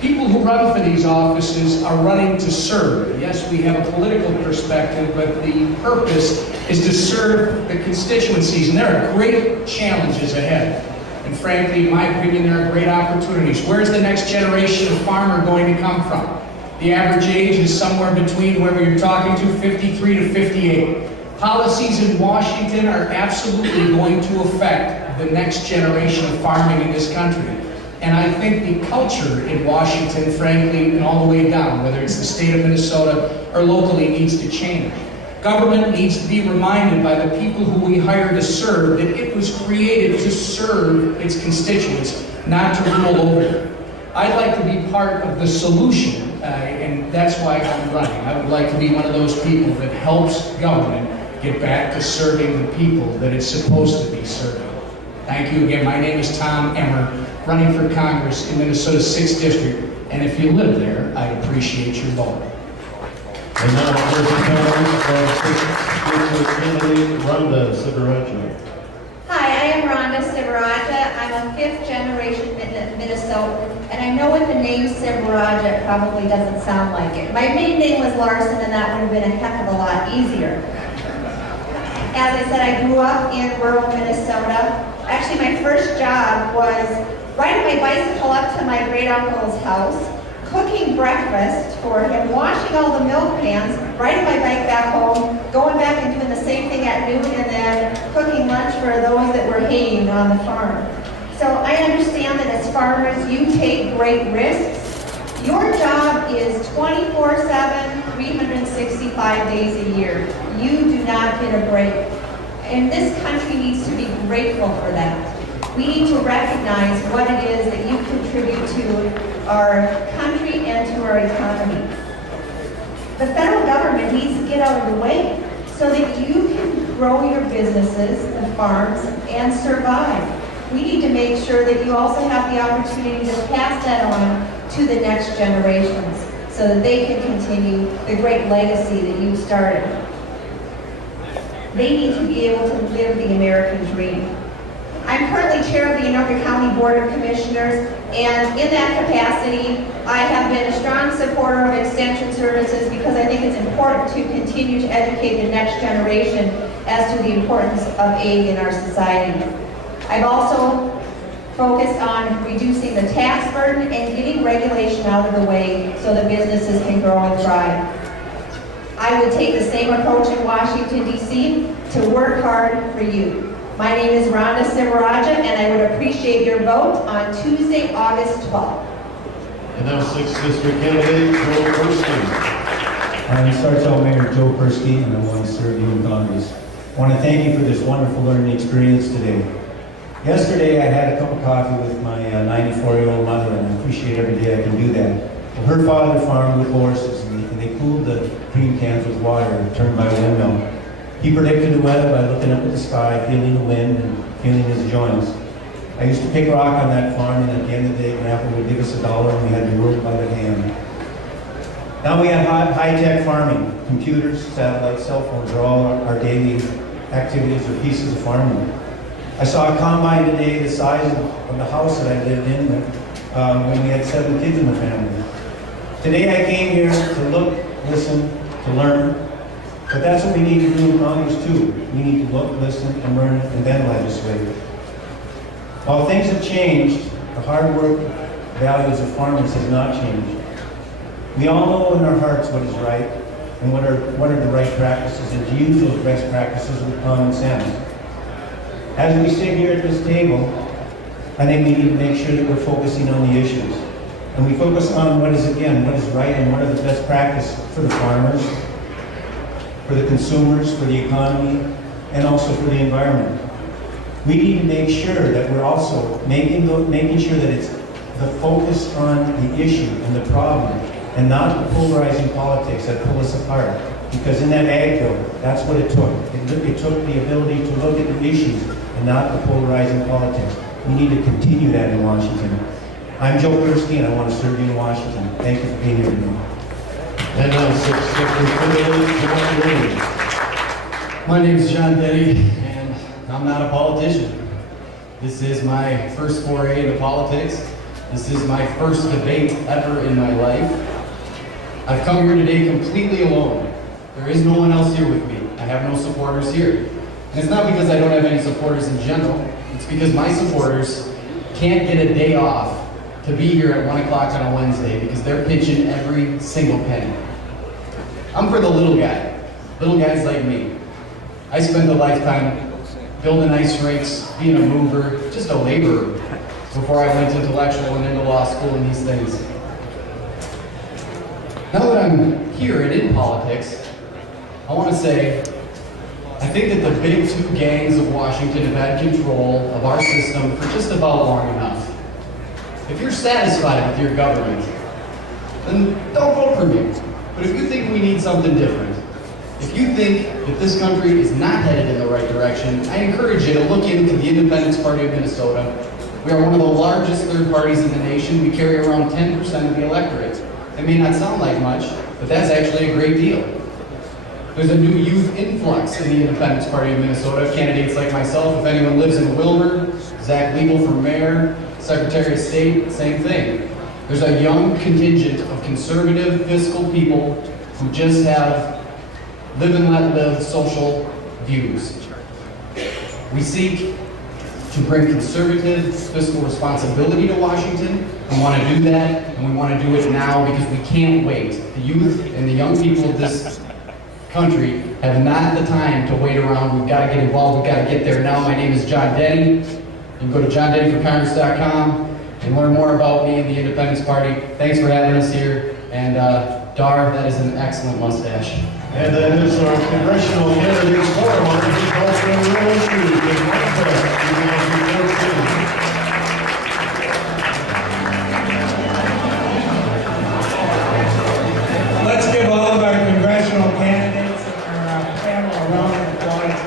People who run for these offices are running to serve. Yes, we have a political perspective, but the purpose is to serve the constituencies, and there are great challenges ahead. And frankly, in my opinion, there are great opportunities. Where's the next generation of farmer going to come from? The average age is somewhere between, whoever you're talking to, 53 to 58. Policies in Washington are absolutely going to affect the next generation of farming in this country. And I think the culture in Washington, frankly, and all the way down, whether it's the state of Minnesota or locally, needs to change. Government needs to be reminded by the people who we hire to serve that it was created to serve its constituents, not to rule over them. I'd like to be part of the solution, and that's why I'm running. I would like to be one of those people that helps government get back to serving the people that it's supposed to be serving. Thank you again. My name is Tom Emmer, running for Congress in Minnesota's 6th District, and if you live there, I appreciate your vote. And now, candidate Rhonda Sivaraja. Hi, I am Rhonda Sivaraja. I'm a 5th generation Minnesotan, and I know with the name Sivaraja, it probably doesn't sound like it. My maiden name was Larson, and that would have been a heck of a lot easier. As I said, I grew up in rural Minnesota. Actually, my first job was riding my bicycle up to my great uncle's house, cooking breakfast for him, washing all the milk pans, riding my bike back home, going back and doing the same thing at noon, and then cooking lunch for those that were haying on the farm. So I understand that as farmers, you take great risks. Your job is 24/7, 365 days a year. You do not get a break. And this country needs to be grateful for that. We need to recognize what it is that you contribute to our country and to our economy. The federal government needs to get out of the way so that you can grow your businesses, the farms, and survive. We need to make sure that you also have the opportunity to pass that on to the next generations so that they can continue the great legacy that you started. They need to be able to live the American dream. I'm currently chair of the Anoka County Board of Commissioners, and in that capacity, I have been a strong supporter of extension services because I think it's important to continue to educate the next generation as to the importance of ag in our society. I've also focused on reducing the tax burden and getting regulation out of the way so that businesses can grow and thrive. I would take the same approach in Washington, D.C. to work hard for you. My name is Rhonda Sivaraja, and I would appreciate your vote on Tuesday, August 12th. And now 6th District candidate Joe Persky. Starts out Mayor Joe Persky, and I want to serve you in Congress. I want to thank you for this wonderful learning experience today. Yesterday, I had a cup of coffee with my 94-year-old mother, and I appreciate every day I can do that. Well, her father farmed with horses, and they cooled the cream cans with water turned by a windmill. He predicted the weather by looking up at the sky, feeling the wind, and feeling his joints. I used to pick rock on that farm, and at the end of the day, Grandpa would give us $1, and we had to work by the hand. Now we have high-tech farming. Computers, satellites, cell phones are all our daily activities or pieces of farming. I saw a combine today the size of the house that I lived in when we had 7 kids in the family. Today I came here to look, listen, to learn. But that's what we need to do in Congress too. We need to look, listen, and learn, and then legislate. While things have changed, the hard work values of farmers has not changed. We all know in our hearts what is right and what are the right practices, and to use those best practices with common sense. As we sit here at this table, I think we need to make sure that we're focusing on the issues. And we focus on what is right and what are the best practices for the farmers, for the consumers, for the economy, and also for the environment. We need to make sure that we're also making sure that it's the focus on the issue and the problem, and not the polarizing politics that pull us apart. Because in that ag bill, that's what it took. It took the ability to look at the issues and not the polarizing politics. We need to continue that in Washington. I'm Joe Persky, and I want to serve you in Washington. Thank you for being here today. And now, My name is John Denny, and I'm not a politician. This is my first foray into politics. This is my first debate ever in my life. I've come here today completely alone. There is no one else here with me. I have no supporters here. And it's not because I don't have any supporters in general. It's because my supporters can't get a day off to be here at 1 o'clock on a Wednesday because they're pitching every single penny. I'm for the little guy, little guys like me. I spent a lifetime building ice rinks, being a mover, just a laborer, before I went intellectual and into law school and these things. Now that I'm here and in politics, I want to say, I think that the big two gangs of Washington have had control of our system for just about long enough. If you're satisfied with your government, then don't vote for me. But if you think we need something different, if you think that this country is not headed in the right direction, I encourage you to look into the Independence Party of Minnesota. We are one of the largest third parties in the nation. We carry around 10% of the electorate. It may not sound like much, but that's actually a great deal. There's a new youth influx in the Independence Party of Minnesota. Candidates like myself, if anyone lives in Wilbur, Zach Legal for mayor, Secretary of State, same thing. There's a young contingent of conservative fiscal people who just have live and let live social views. We seek to bring conservative fiscal responsibility to Washington. We want to do that, and we want to do it now because we can't wait. The youth and the young people of this country have not the time to wait around. We've got to get involved. We've got to get there now. My name is John Denny. You can go to johndennyforcongress.com and learn more about me and the Independence Party. Thanks for having us here. And Dar, that is an excellent mustache. And that is our Congressional Candidates Forum on Agriculture and Rural Issues in Farmfest 2014. Let's give all of our congressional candidates and our panel a round of applause.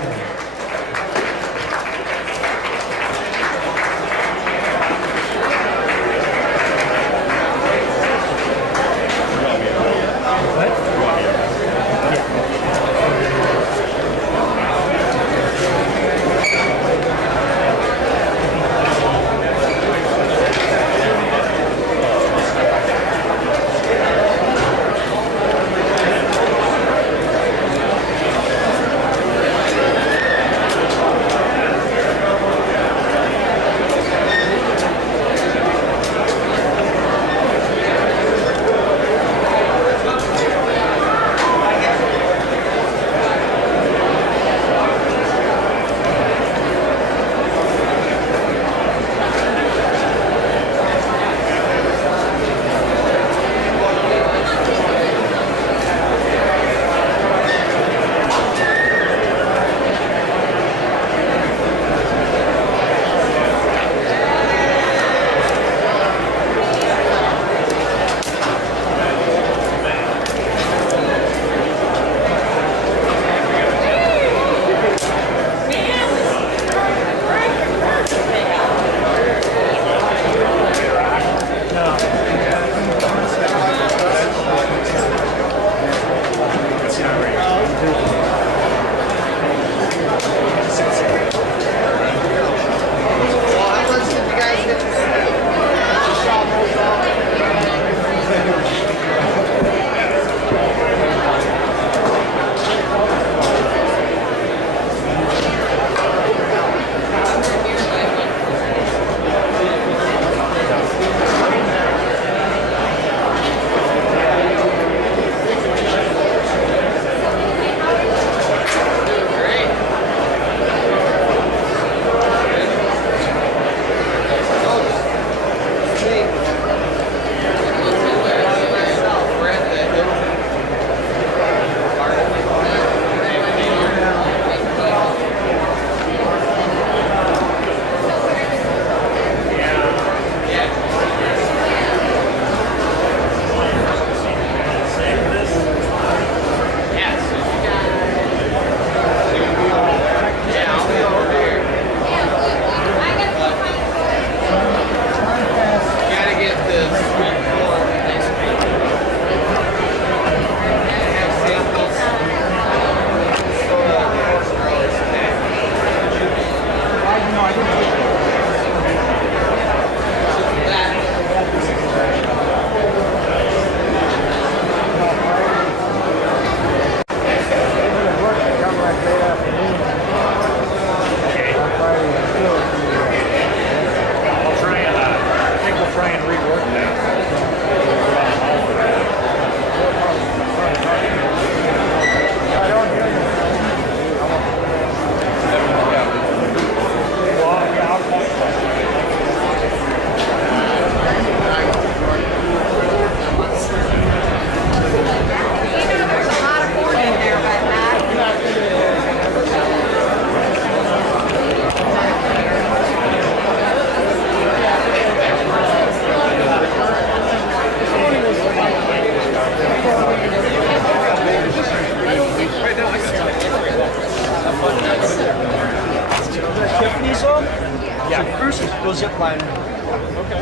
go zip line. Okay.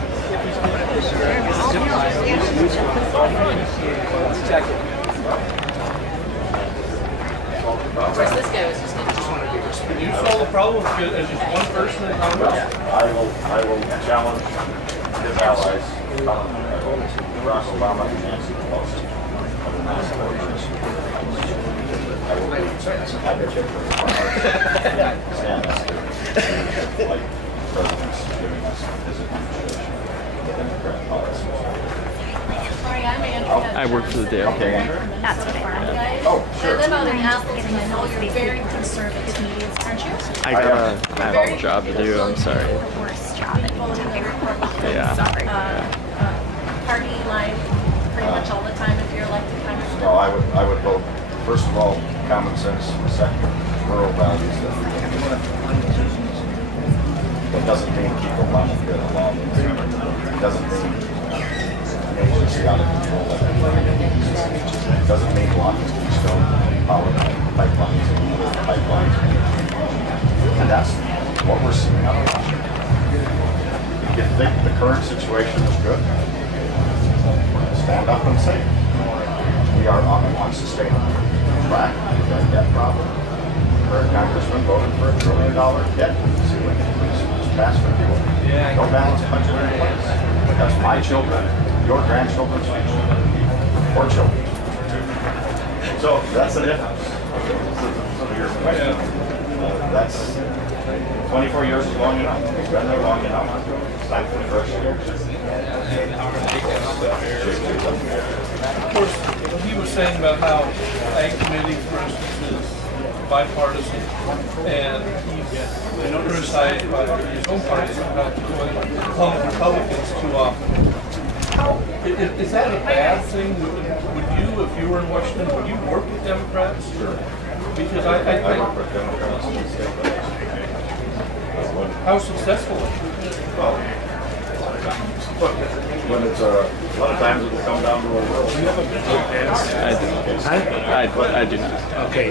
Zip line. Let's check it. Of course, this guy was just Can you solve the problem as just one person in Congress? I will challenge his allies, Barack Obama and Nancy Pelosi. I will not support this. I will be advocate for stand up like presidents giving us his administration, the Democrat policy. Sorry, I'm Andrea. I work for the day. Okay. That's what Oh, sure. I live out in Appleton. I know you're very conservative, aren't you? I have a job to do. I'm sorry. The worst job in Yeah. Sorry. Party line pretty much all the time if you're elected congressman. No, I would vote, first of all, common sense, second, rural values that we That doesn't mean keep Obamacare along. It doesn't mean an agency out of control like it doesn't mean blocking Keystone power pipelines and other pipelines. And that's what we're seeing out of Washington. If you think the current situation is good, stand up and say it. We are on an unsustainable track. We've got a debt problem. Current congressman voted for $1 trillion debt ceiling increase this past February. No balanced budget in place. That's my children, your grandchildren's future, or children. So that's the difference. So your question, that's 24 years is long enough. We've been there long enough. It's time for the first year. Of course, he was saying about how Ag Committee, for instance, is bipartisan, and he's criticized by his own party about calling Republicans too often. Is that a bad thing? Would you, if you were in Washington, would you work with Democrats? Or, because I work with Democrats. How successful? Well, when it's a lot of times it will come down to a rural. Do you have a business? I do not. Okay,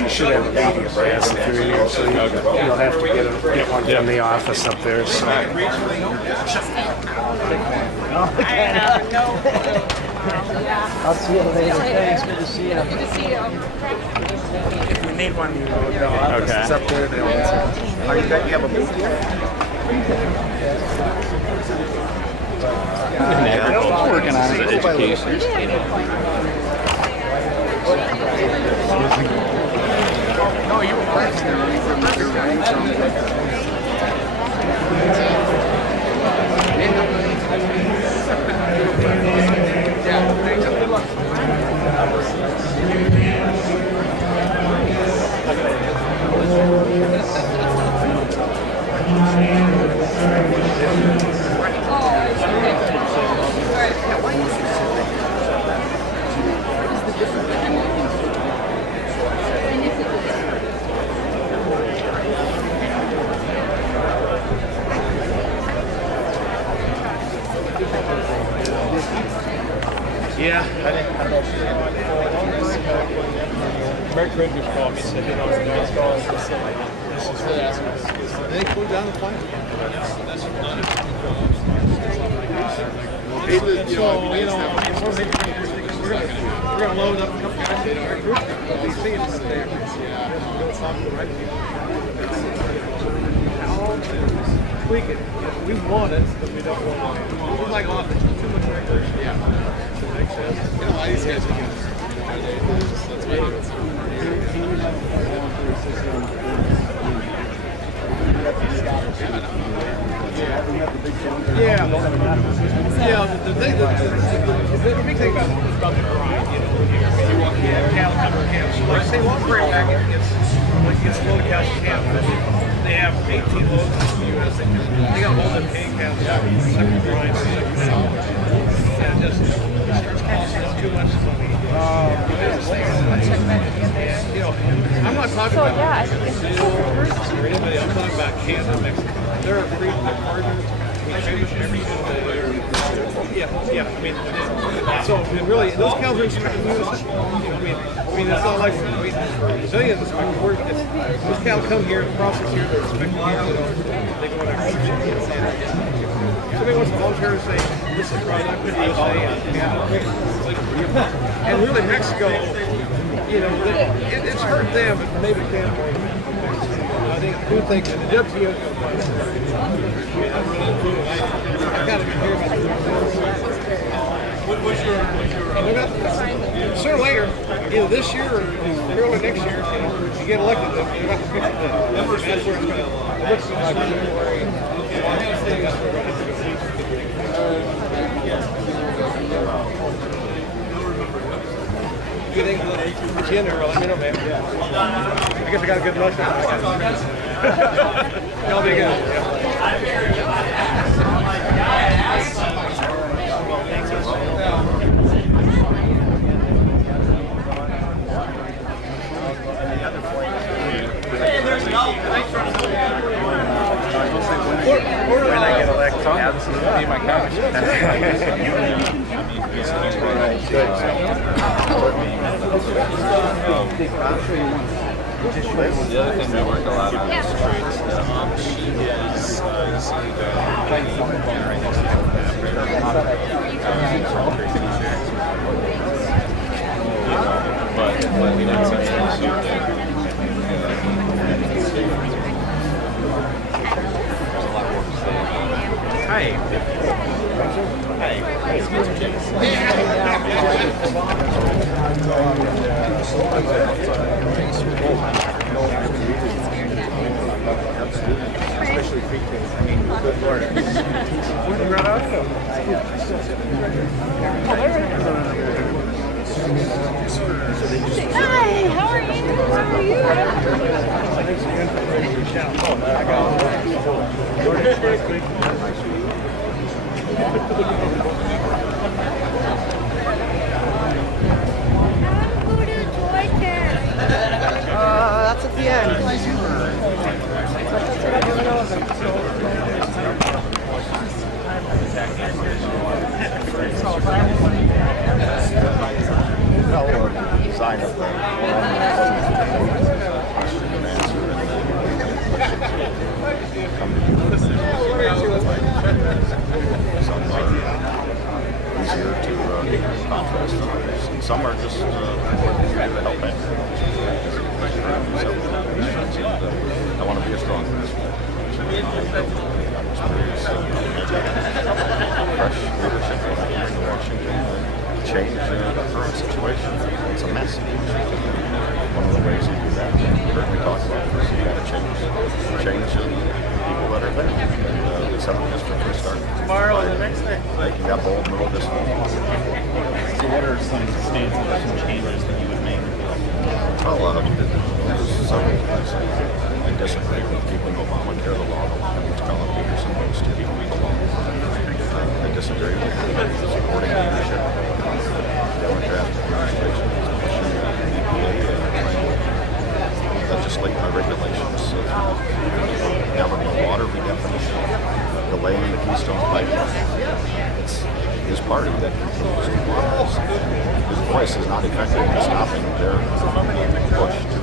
you should have a meeting passing through you, so you'll have to get one from the office up there. So. I'll see you later. Thanks. Good to see you. Good to see you. If you need one, you know, the office is up there. They'll answer. Are you have a booth here? Working on it. Education. No, you were right Yeah, I didn't. Mark Craig just called me and said, you know, it's going to this is really asking. They cool down the plant. So, you know, we're going to load up a couple guys in our group. They'll be seeing us there. Yeah, we'll talk to the right people. How tweak it. We want it, but we don't want it. We're like offense. Too much regulation. Yeah. You know, these guys are good. That's why the big thing about the grind, you know, when you walk in, cattle number camps. Like say one crate wagon gets a load of cows in camp, but they have 18 loads in the U.S. They got a hold of paying cows, second grind, and just starts costing us too much money. You know, I'm not talking about Brazil or anybody. I'm talking about Canada, Mexico. They're a free partner. Yeah. I mean, so really, those cows are expected to lose. I mean, mean, it's not like, I mean, Brazilians, this cattle come here, process here, they're expected here, they go in there. Somebody wants to volunteer to say, this is product, and really Mexico, you know, it's hurt them, but maybe them. I think the food thing, the WTO is going to find it. I've got to hear about sooner or later, either this year or early next year, you get elected, they're going to fix it. That's where it's going to look like January. Good thing it's in there, let me know, man. I guess I got a good mustache. Y'all be good. When I get elected, absolutely be my couch. The other thing we work a lot on is trade stuff. She is but that's an issue that Hi. Nice to meet you, Especially free kids. I mean, good lord. What did you run out of? Hi, how are you? How are you? That's at the end. Sign up there. Question and answer some are easier to contrast than others, and some are just to help out. I want to be a strong person. Fresh leadership in Washington. Change the current situation. It's a mess. One of the ways you do that, you heard me talk about this, you got to change the people that are there. And the 7th district will start Tomorrow and the next day. making that bold move this fall. So what are some stances, some changes that you would make? Well, there's several things. I disagree with keeping Obamacare the law, which Colin Peterson wants to keep the law. I disagree with supporting leadership. Democrat administration is pushing the EPA trying to legislate our regulations. Government water redefinition, delaying the Keystone Pipeline. It's his party that continues to want this. His voice is not effective in stopping their push to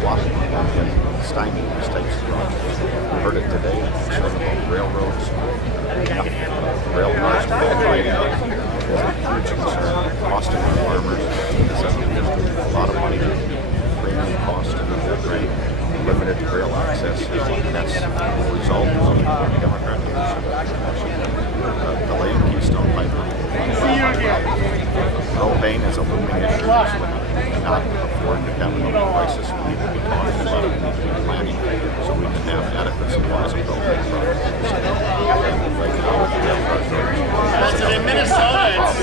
block and stymie these types of projects. We heard it today, concern about railroads. Rail cars to go right now is a huge concern. Costing our farmers is a lot of money, premium cost to move that grain, limited rail access, and that's the result of Democrat leadership. Delaying Keystone Pipeline. Propane is a looming issue. We cannot afford to have another crisis. We need to be talking about it. We need to be planning so we can have adequate supplies of propane products. And right now, we have in Minnesota, it's...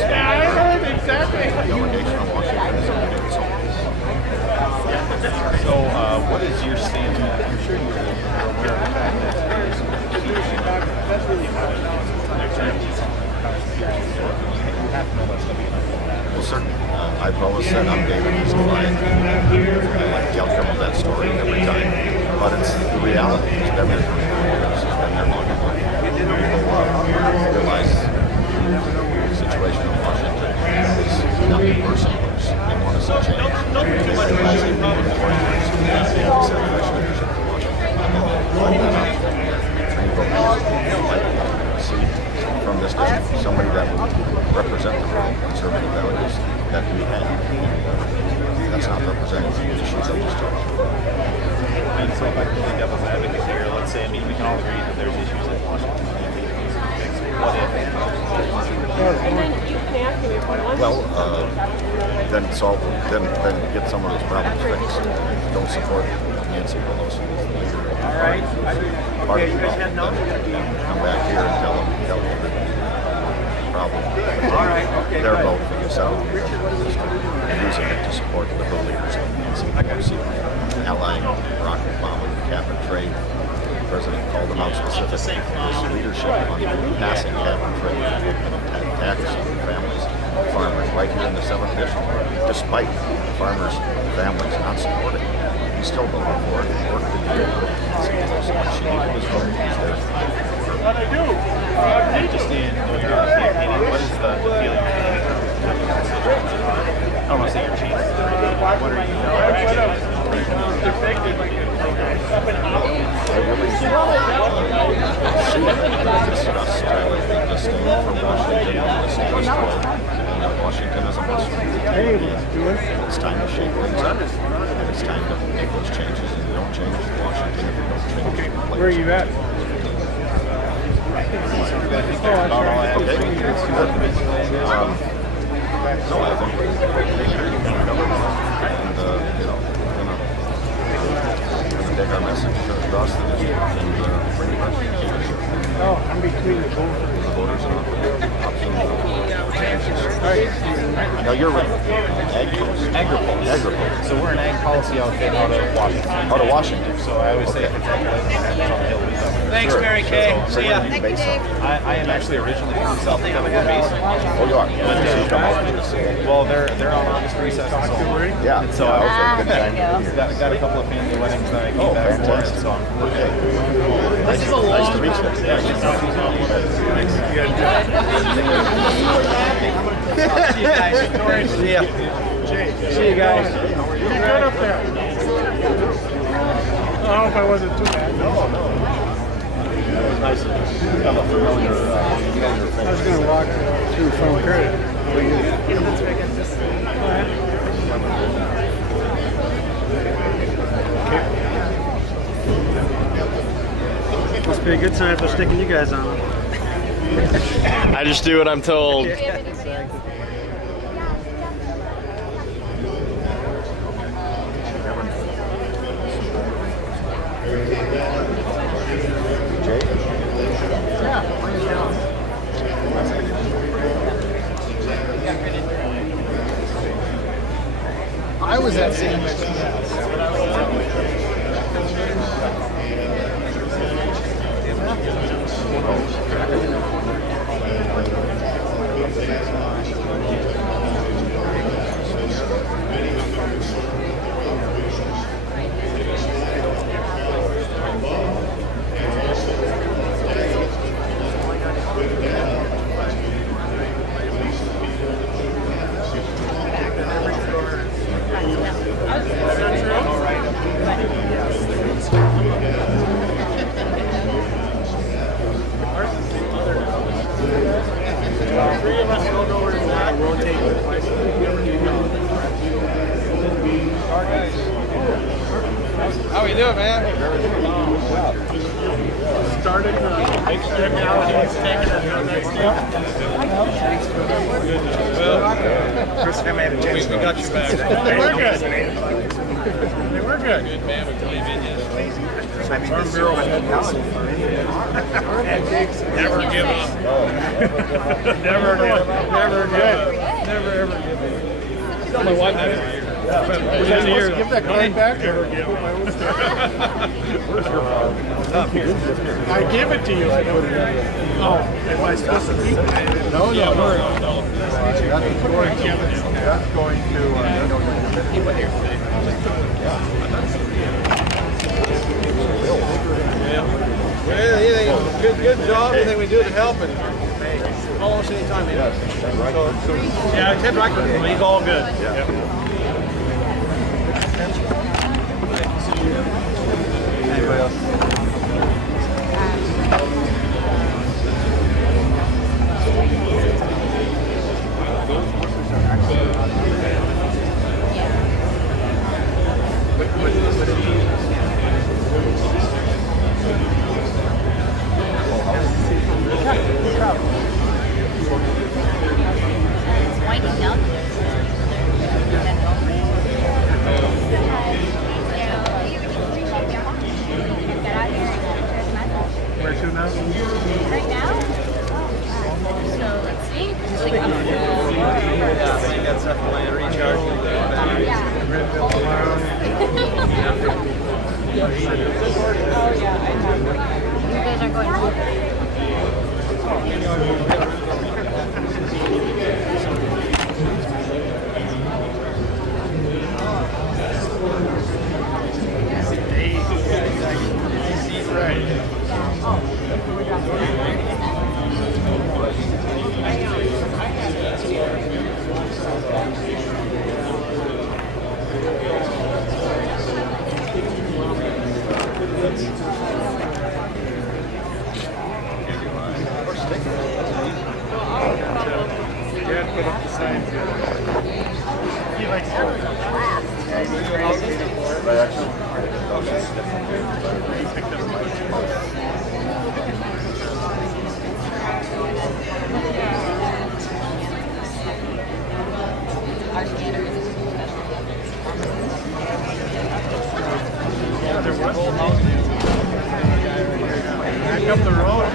Yeah, I heard, exactly. The allegation of Washington is So, what is your stance on that? I'm sure you're aware of the fact that that's really hard. You have to know what's going to be. Well, certainly. I've always said I'm David, he's Goliath. I like the outcome of that story every time. But it's the reality. It's been there for 4 years. It's been there long enough. People realize the situation in Washington is nothing personal. can ask him if you want. Well, then get some of those problems fixed. Don't support Nancy Pelosi as the leader. All right. Part of the problem. Then come back here and tell them the problem. All right. Okay. Their vote for yourself. Using it to support liberal leaders like Nancy Pelosi, allying Barack Obama with cap and trade. The president called them out specifically for his leadership on passing cap and trade, tax families, farmers right here in the 7th district. Despite farmers and families not supporting it, he still voted for it and worked to do it. She needed his vote. He's there. What I do? Just in your opinion, what is the feeling? I don't want to say your chances. What are you Washington is a must. It's time to shake things up. And it's time to make those changes. And you don't change Washington if you don't change the Where are you at? No, I think we're going to take our message across the district and bring it back. Oh, I'm between the voters and now you're right. Agriculture. So we're an ag policy outfit out of Washington. Out of Washington. So I always say if it's ag, Thanks, Mary Kay. See ya. Thank you, Dave. I am actually originally from South Dakota Basin. Oh, you are? Well, they're on August recess. Yeah. So I got a couple of family weddings that I came back for. So Nice to meet you. See you guys. See ya. See you guys. You're good up there. I don't know if I wasn't too bad. No. It was nice to have a familiar face. I was going to walk through from Curtis. Must be a good sign for sticking you guys on. I just do what I'm told. I was at St. How we doing, man? Started technology, taking it to the next step. Well, First time I had a chance. we got your back. They were good. They were good. Good man, we believe in you. Farm Bureau technology. Never give up. Never good. Never good. Never ever give up. Tell my wife that every year. Give that coin back. Never give up. Where's your phone? I give it to you. Oh, am I supposed to keep it? No, Yeah, no, we're no. no. That's going to Keep it here. Well, good job. Anything we do to help and call us anytime. Yeah, Ted Reichert, he's all good. Anybody else? yeah, I have. You guys are going Dad put up the sign too. He likes Yeah, there was a whole house. Back up the road.